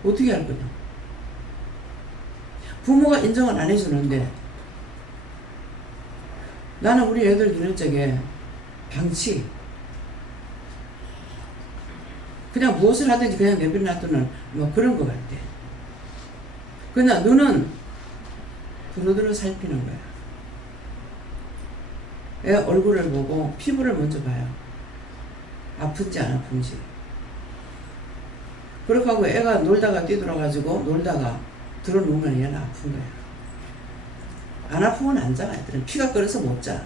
어떻게 할 거냐. 부모가 인정을 안 해주는데 나는 우리 애들 기를 적에 방치 그냥 무엇을 하든지 그냥 내버려놔두는 뭐 그런 것 같아. 그러나 너는 두루두루 살피는 거야. 애 얼굴을 보고 피부를 먼저 봐요. 아픈지 안 아픈지. 그렇게 하고 애가 놀다가 뛰돌아가지고 놀다가 들어놓으면 얘는 아픈 거야. 안 아프면 안 자. 애들은 피가 끓어서 못 자.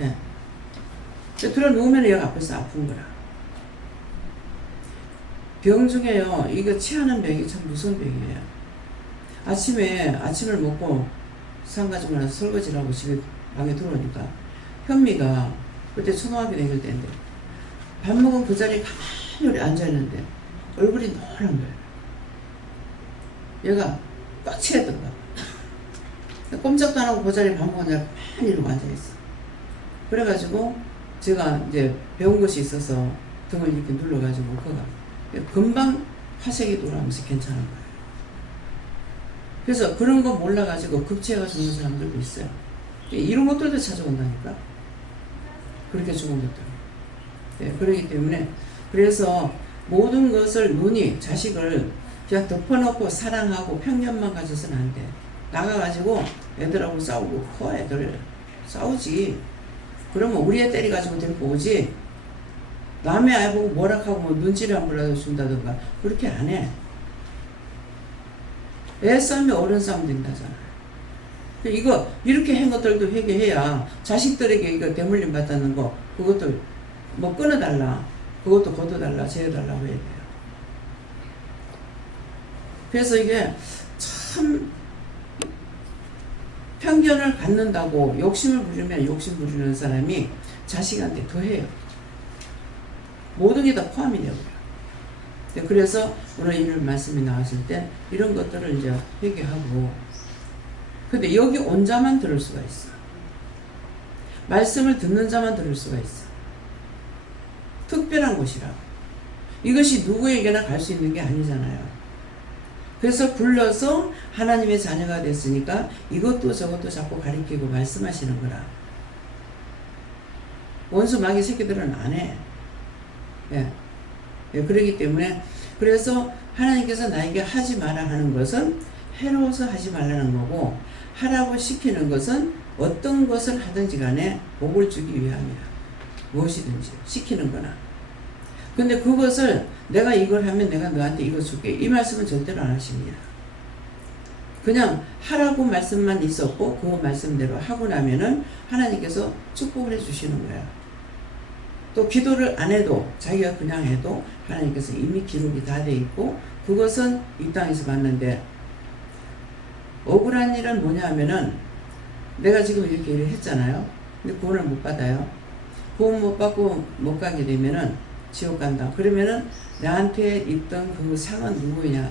예. 들어 누우면 얘가 앞에서 아픈 거라. 병 중에요. 이거 체하는 병이 참 무서운 병이에요. 아침을 먹고 상가지고 나서 설거지를 하고 집에 방에 들어오니까 현미가 그때 초등학교 다닐 때인데 밥 먹은 그 자리에 가만히 앉아있는데 얼굴이 노란 거예요. 얘가 꽉 채였던가. 꼼짝도 안 하고 그 자리에 밥 먹은 내가 가만히 이러고 앉아있어. 그래가지고 제가 이제 배운 것이 있어서 등을 이렇게 눌러가지고 그가 금방 화색이 돌아오면서 괜찮은 거예요. 그래서 그런 거 몰라가지고 급체가 죽는 사람들도 있어요. 이런 것들도 찾아온다니까. 그렇게 죽은 것들. 네, 그렇기 때문에 그래서 모든 것을 눈이 자식을 그냥 덮어놓고 사랑하고 편견만 가져서는 안 돼. 나가가지고 애들하고 싸우고 커 애들 싸우지. 그러면 우리 애 때려가지고 데리고 오지. 남의 아이 보고 뭐라 하고 뭐 눈치를 안 불러준다든가 그렇게 안 해. 애 싸움이 어른 싸움 된다잖아. 이거 이렇게 한 것들도 회개해야 자식들에게 이거 대물림 받다는 거 그것도 뭐 끊어달라. 그것도 걷어달라. 재어달라고 해야 돼요. 그래서 이게 참 편견을 갖는다고 욕심을 부리면 욕심 부리는 사람이 자식한테 더 해요. 모든 게 다 포함이 되고요. 그래서 오늘 이런 말씀이 나왔을 때 이런 것들을 이제 회개하고 근데 여기 온 자만 들을 수가 있어. 말씀을 듣는 자만 들을 수가 있어. 특별한 곳이라. 이것이 누구에게나 갈 수 있는 게 아니잖아요. 그래서 불러서 하나님의 자녀가 됐으니까 이것도 저것도 자꾸 가리키고 말씀하시는 거라. 원수 마귀 새끼들은 안 해. 예. 예, 그렇기 때문에 그래서 하나님께서 나에게 하지 마라 하는 것은 해로워서 하지 말라는 거고 하라고 시키는 것은 어떤 것을 하든지 간에 복을 주기 위함이야. 무엇이든지 시키는 거나. 근데 그것을 내가 이걸 하면 내가 너한테 이거 줄게. 이 말씀은 절대로 안 하십니다. 그냥 하라고 말씀만 있었고 그 말씀대로 하고 나면은 하나님께서 축복을 해주시는 거야. 또 기도를 안 해도 자기가 그냥 해도 하나님께서 이미 기록이 다 돼 있고 그것은 이 땅에서 봤는데 억울한 일은 뭐냐 하면은 내가 지금 이렇게 일을 했잖아요. 근데 구원을 못 받아요. 구원 못 받고 못 가게 되면은 지옥 간다. 그러면은 나한테 있던 그 상은 누구냐?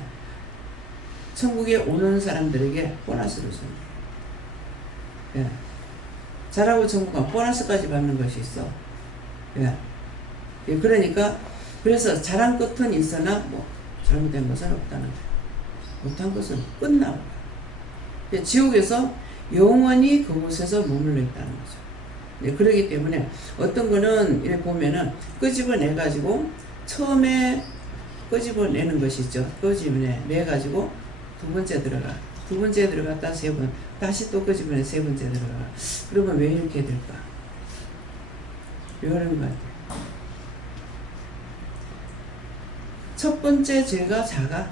천국에 오는 사람들에게 보너스를 줍니다. 예. 잘하고 천국은 보너스까지 받는 것이 있어. 예. 예. 그러니까 그래서 잘한 것은 있으나 뭐 잘못된 것은 없다는 거예요. 못한 것은 끝나고 예. 지옥에서 영원히 그곳에서 머물러 있다는 거죠. 네, 그러기 때문에 어떤 거는 이렇게 보면은 끄집어내가지고 처음에 끄집어내는 것이 있죠. 끄집어내가지고 두 번째 들어가. 두 번째 들어갔다 세 번. 다시 또 끄집어내 세 번째 들어가. 그러면 왜 이렇게 될까? 왜 그런 것 같아요? 첫 번째 죄가 작아.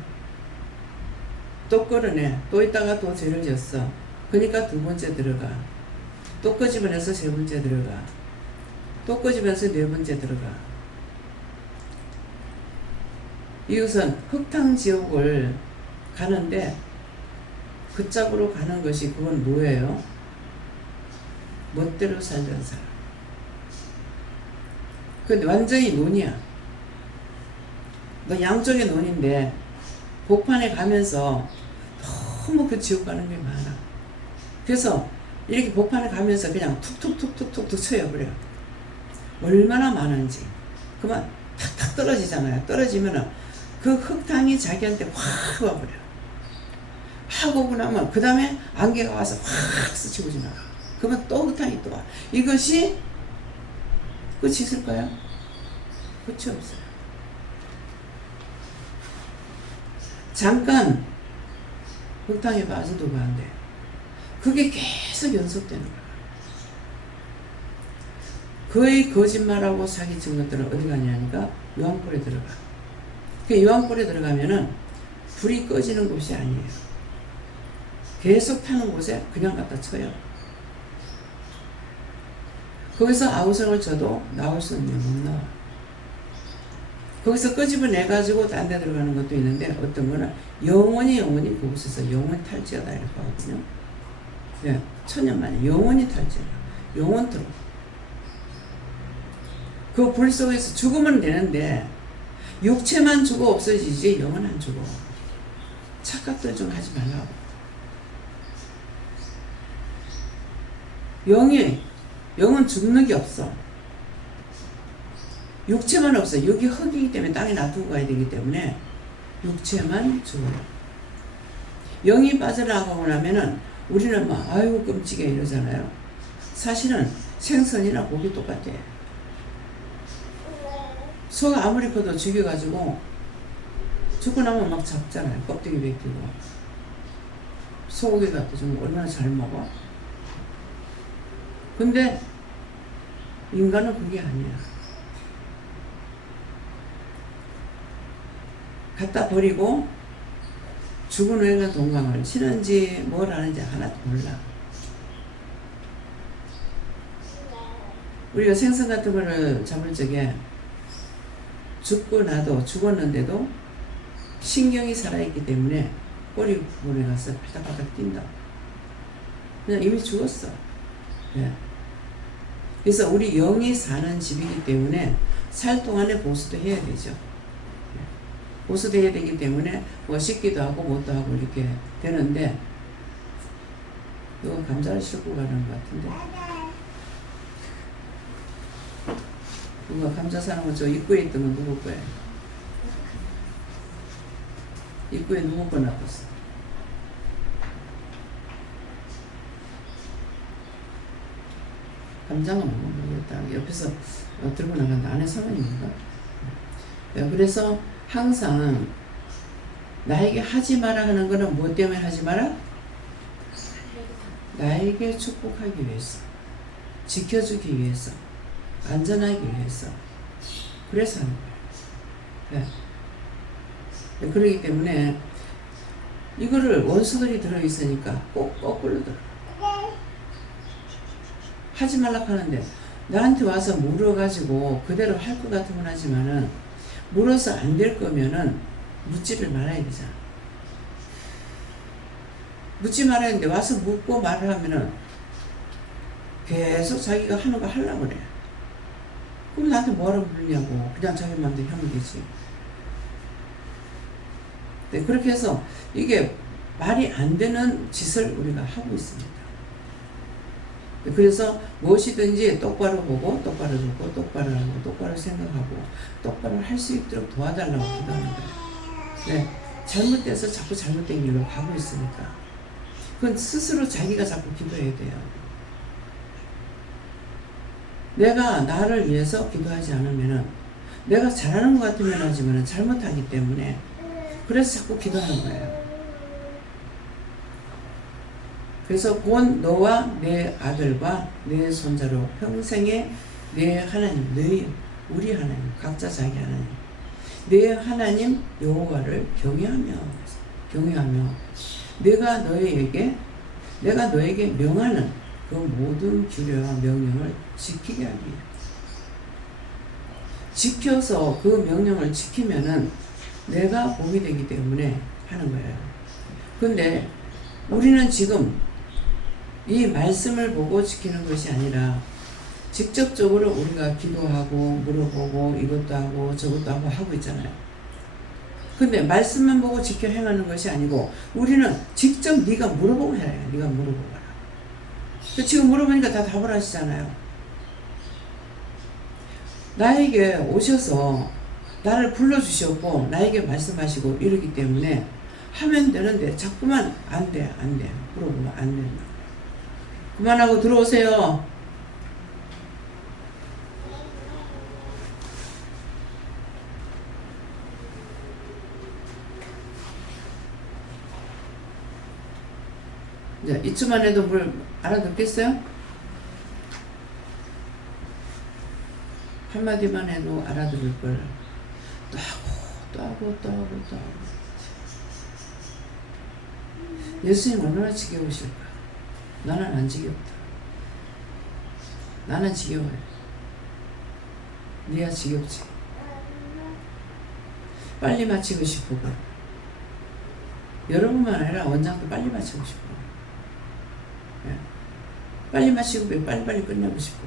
또 끌어내. 또 있다가 또 죄를 졌어. 그러니까 두 번째 들어가. 또 끄집어내서 세 번째 들어가. 또 끄집어내서 네 번째 들어가. 이것은 흙탕지옥을 가는데 그 짝으로 가는 것이 그건 뭐예요? 멋대로 살던 사람. 근데 완전히 논이야. 너 양쪽의 논인데 복판에 가면서 너무 그 지옥 가는 게 많아. 그래서 이렇게 복판에 가면서 그냥 툭툭툭툭툭 쳐요. 그래요. 얼마나 많은지. 그만 탁탁 떨어지잖아요. 떨어지면은 그 흙탕이 자기한테 확 와버려. 확 오고 나면 그 다음에 안개가 와서 확 스치고 지나가. 그러면 또 흙탕이 또 와. 이것이 끝이 있을까요? 끝이 없어요. 잠깐 흙탕에 빠져도 안 돼. 그게 계속 연속되는 거야. 거의 거짓말하고 사기친 것들은 어디 가냐니까 요한불에 들어가. 그 요한불에 들어가면은 불이 꺼지는 곳이 아니에요. 계속 타는 곳에 그냥 갖다 쳐요. 거기서 아우성을 쳐도 나올 수 없는 못 나와. 거기서 끄집어내가지고 딴 데 들어가는 것도 있는데 어떤 거는 영원히 그곳에서 영원히 탈지어다 이렇게 하거든요. 예, 천년만에 영원히 탈지어다. 영원토록. 그 불 속에서 죽으면 되는데 육체만 죽어 없어지지 영은 안 죽어. 착각들 좀 하지 말라고. 영은 죽는 게 없어. 육체만 없어. 여기 흙이기 때문에 땅에 놔두고 가야 되기 때문에 육체만 죽어요. 영이 빠져나가고 나면은 우리는 막 아이고 끔찍해 이러잖아요. 사실은 생선이나 고기 똑같아. 속 아무리 커도 죽여가지고 죽고 나면 막 잡잖아요. 껍데기 벗기고. 소고기 같은 좀 얼마나 잘 먹어. 근데 인간은 그게 아니야. 갖다 버리고 죽은 후에는 동강을 치는지 뭘 하는지 하나도 몰라. 우리가 생선 같은 거를 잡을 적에 죽고 나도 죽었는데도 신경이 살아있기 때문에 꼬리 부분에 가서 바닥바닥 뛴다. 그냥 이미 죽었어. 예. 그래서 우리 영이 사는 집이기 때문에 살 동안에 보수도 해야 되죠. 보수도 해야 되기 때문에 뭐 씻기도 하고 못도 하고 이렇게 되는데 이거 감자를 싣고 가는 것 같은데 누가 감자 사는 거 저 입구에 있던 건 누구 거예요? 입구에 누구 거 놔뒀어? 감자가 뭔가 모르겠다. 옆에서 들고 나간다. 안에 사모님인가? 그래서 항상 나에게 하지 마라 하는 거는 뭐 때문에 하지 마라? 나에게 축복하기 위해서, 지켜주기 위해서, 안전하기 위해서. 그래서 하는 거예요. 네. 그렇기 때문에 이거를 원수들이 들어있으니까 꼭 거꾸로 들어. 하지 말라고 하는데 나한테 와서 물어가지고 그대로 할 것 같으면 하지만은 물어서 안 될 거면은 묻지를 말아야 되잖아. 묻지 말아야 되는데 와서 묻고 말을 하면은 계속 자기가 하는 거 하려고 그래. 그럼 나한테 뭐라고 부르냐고. 그냥 자기 마음대로 하면 되지. 네, 그렇게 해서 이게 말이 안 되는 짓을 우리가 하고 있습니다. 그래서 무엇이든지 똑바로 보고 똑바로 듣고 똑바로 하고 똑바로 생각하고 똑바로 할 수 있도록 도와달라고 기도하는 거예요. 네, 잘못돼서 자꾸 잘못된 길로 가고 있으니까 그건 스스로 자기가 자꾸 기도해야 돼요. 내가 나를 위해서 기도하지 않으면은 내가 잘하는 것 같으면 하지만 잘못하기 때문에 그래서 자꾸 기도하는 거예요. 그래서 곧 너와 내 아들과 내 손자로 평생에 내 하나님, 너희 우리 하나님, 각자 자기 하나님, 내 하나님 여호와를 경외하며 내가 너에게 명하는 그 모든 규례와 명령을 지키게 하기 위해 지켜서 그 명령을 지키면은 내가 복이 되기 때문에 하는 거예요. 근데 우리는 지금 이 말씀을 보고 지키는 것이 아니라 직접적으로 우리가 기도하고 물어보고 이것도 하고 저것도 하고 있잖아요. 근데 말씀만 보고 지켜 행하는 것이 아니고 우리는 직접 네가 물어보고 해라. 네가 물어보고 해라. 지금 물어보니까 다 답을 하시잖아요. 나에게 오셔서 나를 불러주셨고 나에게 말씀하시고 이러기 때문에 하면 되는데 자꾸만 안 돼. 물어보면 안 된다. 그만하고 들어오세요. 이제 이쯤만 해도 뭘 알아듣겠어요? 한마디만 해도 알아들을 걸 또 하고. 예수님 얼마나 지겨우실까? 나는 안 지겹다. 나는 지겨워요. 네가 지겹지. 빨리 마치고 싶고 여러분만 아니라 원장도 빨리 마치고 싶고 빨리 마치고 빨리빨리 끝내고 싶고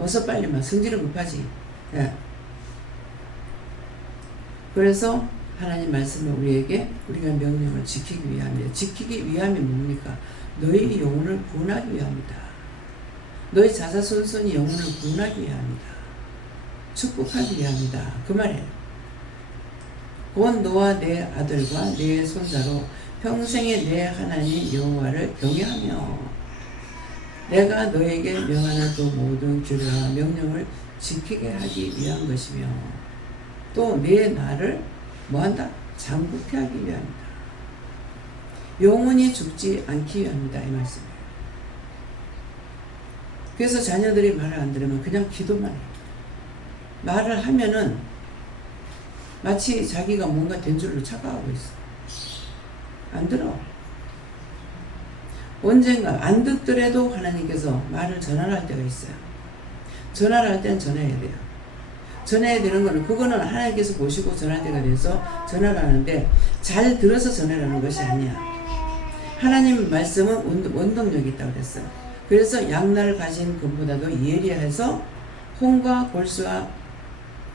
어서 빨리만 성질은 급하지. 그래서 하나님 말씀을 우리에게 우리가 명령을 지키기 위함이에요. 지키기 위함이 뭡니까? 너희 영혼을 구원하기 위함이다. 너희 자자손손이 영혼을 구원하기 위함이다. 축복하기 위함이다. 그 말이에요. 곧 너와 내 아들과 내 손자로 평생에 내 하나님 여호와를 경외하며 내가 너에게 명하는 그 모든 규례와 명령을 지키게 하기 위한 것이며 또 내 나를 뭐한다? 장국케 하기 위함이다. 영원히 죽지 않기 위함이다. 이 말씀이에요. 그래서 자녀들이 말을 안 들으면 그냥 기도만 해요. 말을 하면은 마치 자기가 뭔가 된 줄로 착각하고 있어. 안 들어. 언젠가 안 듣더라도 하나님께서 말을 전환할 때가 있어요. 전화를 할 때는 전해야 돼요. 전해야 되는 거는 그거는 하나님께서 보시고 전할 때가 돼서 전화를 하는데 잘 들어서 전하라는 것이 아니야. 하나님 말씀은 원동력이 있다고 그랬어요. 그래서 양날을 가진 금보다도 예리해서 홍과 골수와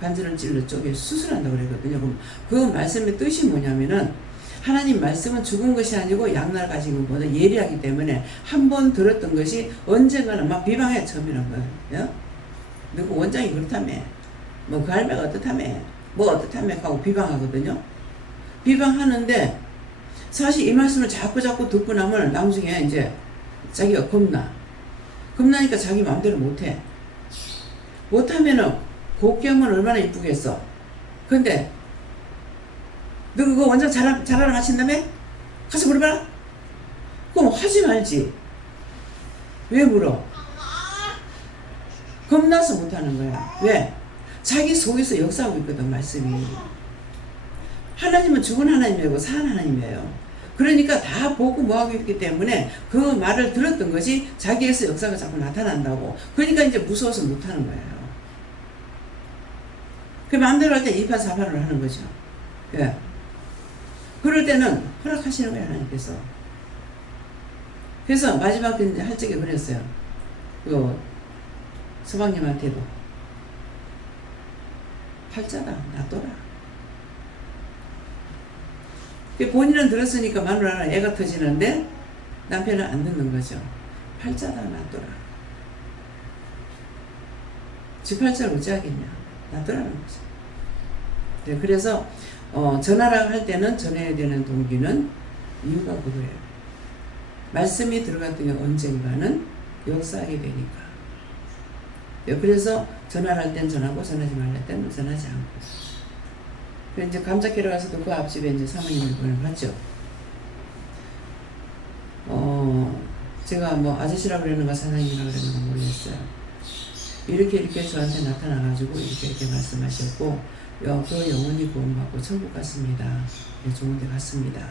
관절을 찔러 쪼개 수술한다고 그랬거든요. 그럼 그 말씀의 뜻이 뭐냐면은 하나님 말씀은 죽은 것이 아니고 양날 가진 것보다 예리하기 때문에 한 번 들었던 것이 언젠가는 막 비방에 처음이란 거예요. 누구 원장이 그렇다며, 뭐 그 할매가 어떻다며, 뭐 어떻다며 하고 비방하거든요. 비방하는데 사실 이 말씀을 자꾸 듣고 나면 나중에 이제 자기가 겁나니까 자기 마음대로 못해. 못하면은 곱게 하면 얼마나 이쁘겠어. 근데 너 그거 원장 잘하러 가신다며? 가서 물어봐라. 그럼 하지 말지. 왜 물어? 겁나서 못하는 거야. 왜? 자기 속에서 역사하고 있거든, 말씀이. 하나님은 죽은 하나님이고 사는 하나님이에요. 그러니까 다 보고 뭐하고 있기 때문에 그 말을 들었던 것이 자기에서 역사가 자꾸 나타난다고. 그러니까 이제 무서워서 못하는 거예요. 그 마음대로 할 때 2파 4파를 하는 거죠. 예. 그럴 때는 허락하시는 거예요, 하나님께서. 그래서 마지막 이제 할 적에 그랬어요. 그 서방님한테도 팔자다, 놔둬라. 본인은 들었으니까 마누라는 애가 터지는데 남편은 안 듣는 거죠. 팔자다, 놔둬라. 지 팔자를 어찌하겠냐. 놔두라는 거죠. 네, 그래서 전하라고 할 때는 전해야 되는 동기는 이유가 그거예요. 말씀이 들어갔던 게 언젠가는 역사하게 되니까. 네, 그래서 전화를 할 땐 전하고 전하지 말할 때는 전하지 않고. 그래서 이제 감자캐러 가서도 그 앞집에 이제 사모님을 보내봤죠. 제가 뭐 아저씨라고 그러는가 사장님이라고 그러는가 모르겠어요. 이렇게 저한테 나타나가지고 이렇게 말씀하셨고, 그 영혼이 구원받고 천국 갔습니다. 네, 좋은 데 갔습니다.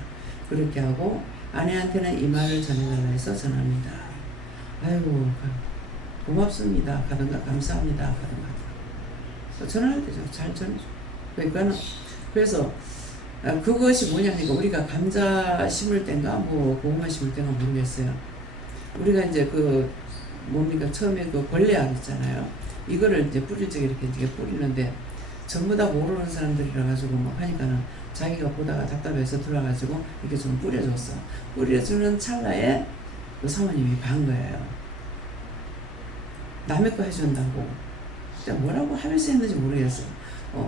그렇게 하고 아내한테는 이 말을 전해달라 해서 전합니다. 아이고 고맙습니다. 가든가 감사합니다. 가든가 전할 때죠. 잘 전해줘. 그래서 그것이 뭐냐니까 우리가 감자 심을 때인가 뭐 고구마 심을 때인가 모르겠어요. 우리가 이제 뭡니까 처음에 그 벌레약 있잖아요. 이거를 이제 뿌릴 적에 이렇게 뿌리는데 전부 다 모르는 사람들이라 가지고 막 하니까는 자기가 보다가 답답해서 들어가지고 이렇게 좀 뿌려줬어. 뿌려주는 찰나에 그 사모님이 반 거예요. 남의 거 해준다고. 뭐라고 하면서 했는지 모르겠어요.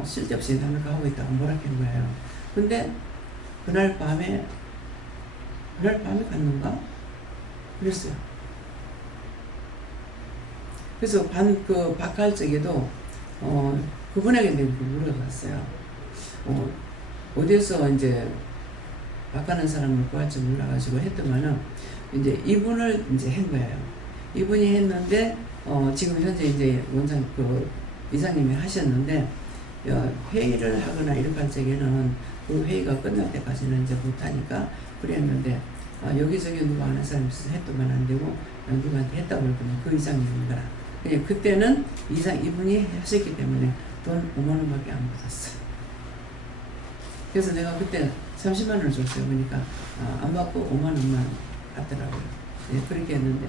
쓸데없이 남의 거 하고 있다고 뭐라 한 거예요. 근데 그날 밤에 갔는가? 그랬어요. 그래서 박할 적에도 그분에게 내가 물어봤어요. 어디서 이제 박하는 사람을 구할 줄 몰라가지고 했더만은 이제 이분을 이제 한 거예요. 이분이 했는데 지금 현재 이제 원장 이사님이 하셨는데 회의를 하거나 이렇게 할 적에는 그 회의가 끝날 때까지는 이제 못하니까 그랬는데 여기저기 누가 아는 사람이 있어서 했더만 안 되고 누구한테 했다고 그랬더니 그 이장님인 거라. 그때는 이분이 하셨기 때문에 돈 5만 원밖에 안 받았어요. 그래서 내가 그때 30만 원을 줬어요. 그러니까 안 받고 5만 원만 받더라고요. 예, 그렇게 했는데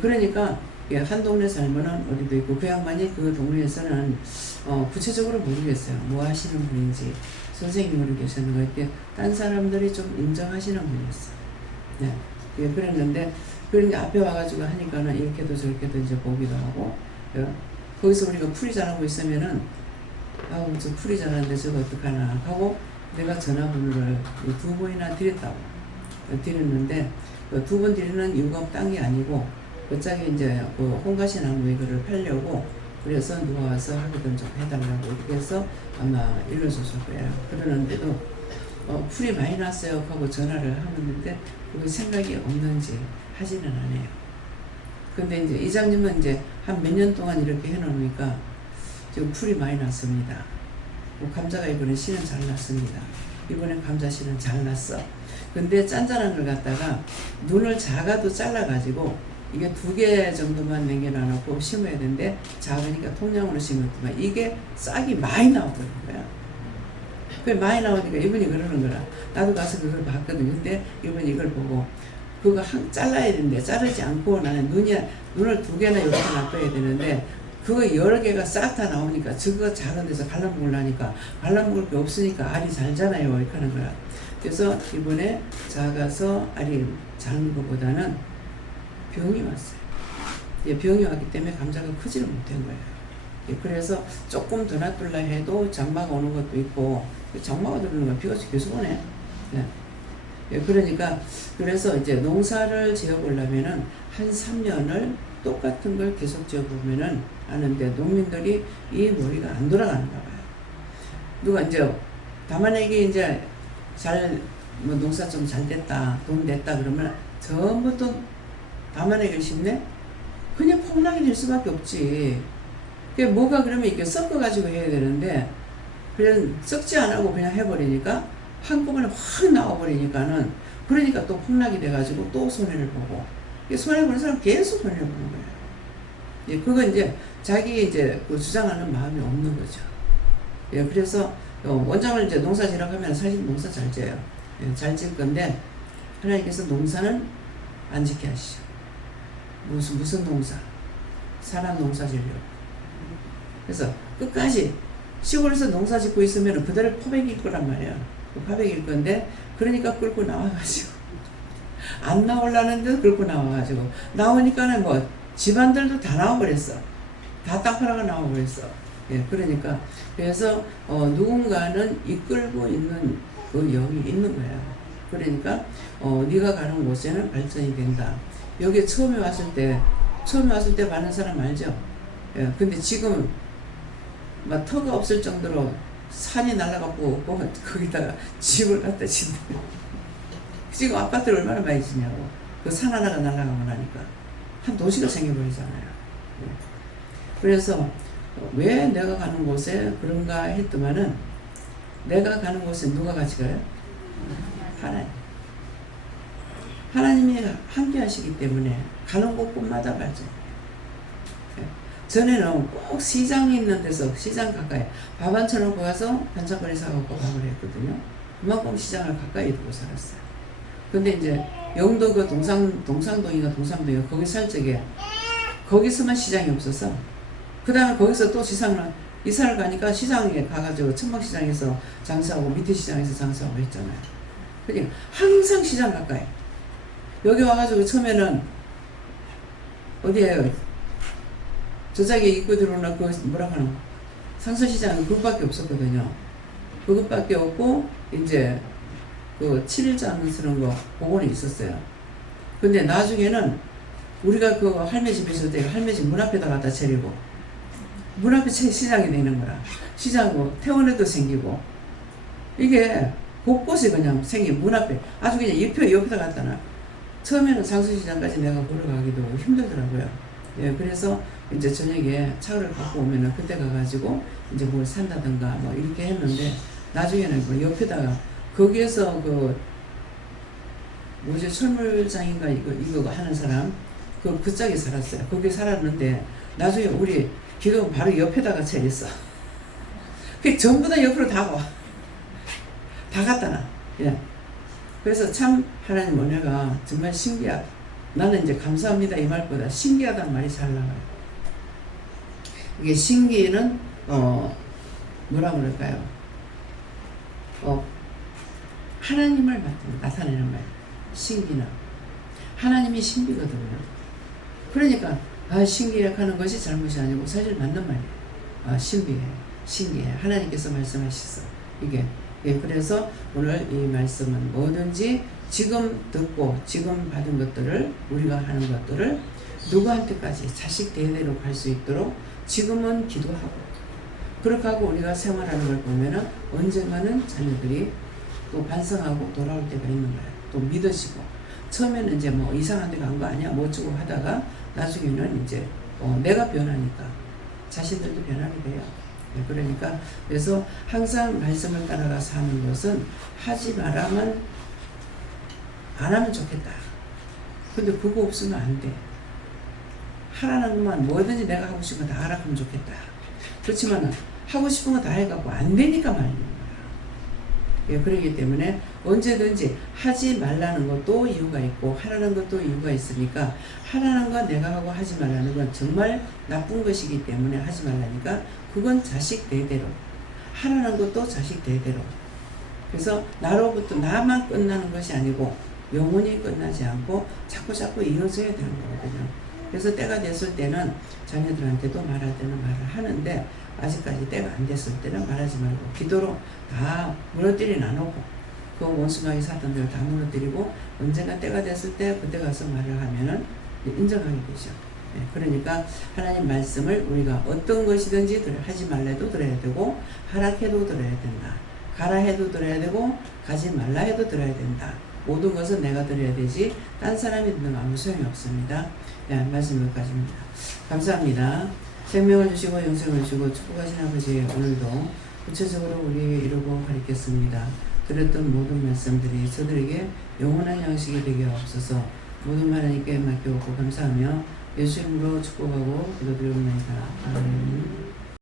그러니까 한 동네 살면은 어디도 있고 그 양반이 그 동네에서는 구체적으로 모르겠어요. 뭐 하시는 분인지 선생님으로 계셨는가 딴 사람들이 좀 인정하시는 분이었어요. 네. 예, 그랬는데 그러니까 앞에 와가지고 하니까는 이렇게도 저렇게도 이제 보기도 하고 거기서 우리가 풀이 잘하고 있으면은 아우 저 풀이 잘하는데 저거 어떡하나 하고 내가 전화번호를 2번이나 드렸다고 드렸는데 그 2번 드리는 이유가 딴 게 아니고 그짝에 이제 그 홍가시 나무 이거를 팔려고 그래서 누가 와서 하거든 좀 해달라고 이렇게 해서 아마 일러줬을 거예요. 그러는데도 풀이 많이 났어요 하고 전화를 하는데 그게 생각이 없는지 하지는 않아요. 근데 이제 이장님은 이제 한 몇 년 동안 이렇게 해놓으니까 지금 풀이 많이 났습니다. 감자가 이번에 씨는 잘 났습니다. 이번에 감자 씨는 잘 났어. 근데 짠짠한 걸 갖다가 눈을 작아도 잘라가지고 이게 2개 정도만 남겨놔놓고 심어야 되는데 작으니까 통량으로 심었더만 이게 싹이 많이 나오더라는 거야. 그게 많이 나오니까 이분이 그러는 거라. 나도 가서 그걸 봤거든. 근데 이분이 이걸 보고 그거 잘라야 되는데 자르지 않고 나는 눈을 2개나 이렇게 놔둬야 되는데 그거 여러 개가 싹 다 나오니까 저거 작은 데서 갈라먹으려니까 갈라먹을 게 없으니까 알이 잘잖아요. 이렇게 하는 거야. 그래서 이번에 작아서 알이 작은 것보다는 병이 왔어요. 병이 왔기 때문에 감자가 크지를 못한 거예요. 그래서 조금 더 놔둘라 해도 장마가 오는 것도 있고 장마가 들어오는 건 비가 계속 오네. 그러니까 그래서 이제 농사를 지어보려면은 한 3년을 똑같은 걸 계속 지어보면은 아는데 농민들이 이 머리가 안 돌아가는가 봐요. 누가 이제 담아내기 이제 뭐 농사 좀 잘 됐다, 돈 됐다 그러면 전부 또 담아내기를 심네? 그냥 폭락이 될 수밖에 없지. 그게 뭐가 그러면 이렇게 섞어가지고 해야 되는데 그냥 섞지 안 하고 그냥 해버리니까 한꺼번에 확 나와버리니까는 그러니까 또 폭락이 돼가지고 또 손해를 보고 손해보는 사람 계속 손해를 보는 거예요. 그건 이제 자기 이제 그 주장하는 마음이 없는 거죠. 그래서 원장을 이제 농사 지으라고 하면 사실 농사 잘 지어요. 잘 지을 건데 하나님께서 농사는 안 짓게 하시죠. 무슨 농사? 사람 농사 지으려고. 그래서 끝까지 시골에서 농사 짓고 있으면 그대로 포백일 거란 말이야. 포백일 건데 그러니까 끌고 나와가지고 안 나오려는데 끌고 나와가지고 나오니까는 뭐 집안들도 다 나와버렸어. 다 땅파라가 나와버렸어. 그러니까 그래서 누군가는 이끌고 있는 그 영이 있는 거야. 그러니까 네가 가는 곳에는 발전이 된다. 여기 처음에 왔을 때 많은 사람 알죠? 근데 지금 막 터가 없을 정도로 산이 날아가고 거기다가 집을 갖다 짓는 지금 아파트를 얼마나 많이 짓냐고. 그 산 하나가 날아가고 나니까 한 도시가 생겨버리잖아요. 그래서 왜 내가 가는 곳에 그런가 했더만은 내가 가는 곳에 누가 같이 가요? 하나님. 하나님이 함께 하시기 때문에 가는 곳곳마다 발전. 전에는 꼭 시장이 있는 데서 시장 가까이 밥 안 쳐놓고 가서 반찬거리 사갖고 밥을 했거든요. 그만큼 시장을 가까이 두고 살았어요. 근데 이제 영도 그 동상동인가 동삼동인가 거기 살 적에 거기서만 시장이 없어서 그 다음에 거기서 또 이사를 가니까 시장에 가가지고 천막시장에서 장사하고 밑에 시장에서 장사하고 했잖아요. 그러니까 항상 시장 가까이. 여기 와가지고 처음에는 어디에요? 저자기에 입고 들어오나 그 뭐라고 하나 상서시장은 그것밖에 없었거든요. 그것밖에 없고 이제 그 7일장 쓰는 거 그거는 있었어요. 근데 나중에는 우리가 그 할매 집에 있을 때 할매 집 문 앞에다 갖다 차리고 문 앞에 시장이 되는 거라. 시장고 태원에도 생기고 이게 곳곳에 그냥 생긴 문 앞에 아주 그냥 옆에다 갖다 놔. 처음에는 상수시장까지 내가 걸어가기도 힘들더라고요. 그래서 이제 저녁에 차를 갖고 오면은 그때 가가지고 이제 뭘 산다든가 뭐 이렇게 했는데 나중에는 그 옆에다가 거기에서 그 뭐지 철물장인가 이거 하는 사람 그 짝에 살았어요. 거기 살았는데 나중에 우리 기도 바로 옆에다가 차렸어. 그 전부 다 옆으로 다 와. 다 갖다 놔. 예. 그래서 참 하나님 은혜가 정말 신기하다. 나는 이제 감사합니다 이 말보다 신기하다는 말이 잘 나와요. 이게 신기는 뭐라 그럴까요? 하나님을 나타내는 말. 신기는 하나님이 신비거든요. 그러니까 신기하는 것이 잘못이 아니고 사실 맞는 말이에요. 신기해. 하나님께서 말씀하셨어. 이게 그래서 오늘 이 말씀은 뭐든지 지금 듣고 지금 받은 것들을 우리가 하는 것들을 누구한테까지 자식 대대로 갈 수 있도록 지금은 기도하고 그렇게 하고 우리가 생활하는 걸 보면은 언젠가는 자녀들이 또 반성하고 돌아올 때가 있는 거예요. 또 믿어지고 처음에는 이제 뭐 이상한 데 간 거 아니야 뭐 어쩌고 하다가 나중에는 이제 내가 변하니까 자신들도 변하게 돼요. 그러니까 그래서 항상 말씀을 따라가서 하는 것은 하지 말라면 안 하면 좋겠다. 근데 그거 없으면 안 돼. 하라는 것만 뭐든지 내가 하고 싶은 거 다 하라 하면 좋겠다. 그렇지만 하고 싶은 거 다 해갖고 안 되니까 말이에요. 그렇기 때문에 언제든지 하지 말라는 것도 이유가 있고 하라는 것도 이유가 있으니까 하라는 건 내가 하고 하지 말라는 건 정말 나쁜 것이기 때문에 하지 말라니까 그건 자식 대대로 하라는 것도 자식 대대로 그래서 나로부터 나만 끝나는 것이 아니고 영원히 끝나지 않고 자꾸 이어져야 되는 거거든요. 그래서 때가 됐을 때는 자녀들한테도 말할 때는 말을 하는데 아직까지 때가 안 됐을 때는 말하지 말고 기도로 다 무너뜨려 놔놓고 그 원수마귀 사탄들을 다 무너뜨리고 언젠가 때가 됐을 때 그때 가서 말을 하면은 인정하게 되죠. 그러니까 하나님 말씀을 우리가 어떤 것이든지 하지 말래도 들어야 되고 하락해도 들어야 된다. 가라 해도 들어야 되고 가지 말라 해도 들어야 된다. 모든 것은 내가 들어야 되지 딴 사람이 듣는 아무 소용이 없습니다. 말씀 여기까지입니다. 감사합니다. 생명을 주시고 영생을 주시고 축복하신 아버지 오늘도 구체적으로 우리 이루고 가르쳤습니다. 들었던 모든 말씀들이 저들에게 영원한 양식이 되게 하옵소서. 모든 말 하나님께 맡겨오고 감사하며 예수 이름으로 축복하고 기도드리옵나이다. 아멘.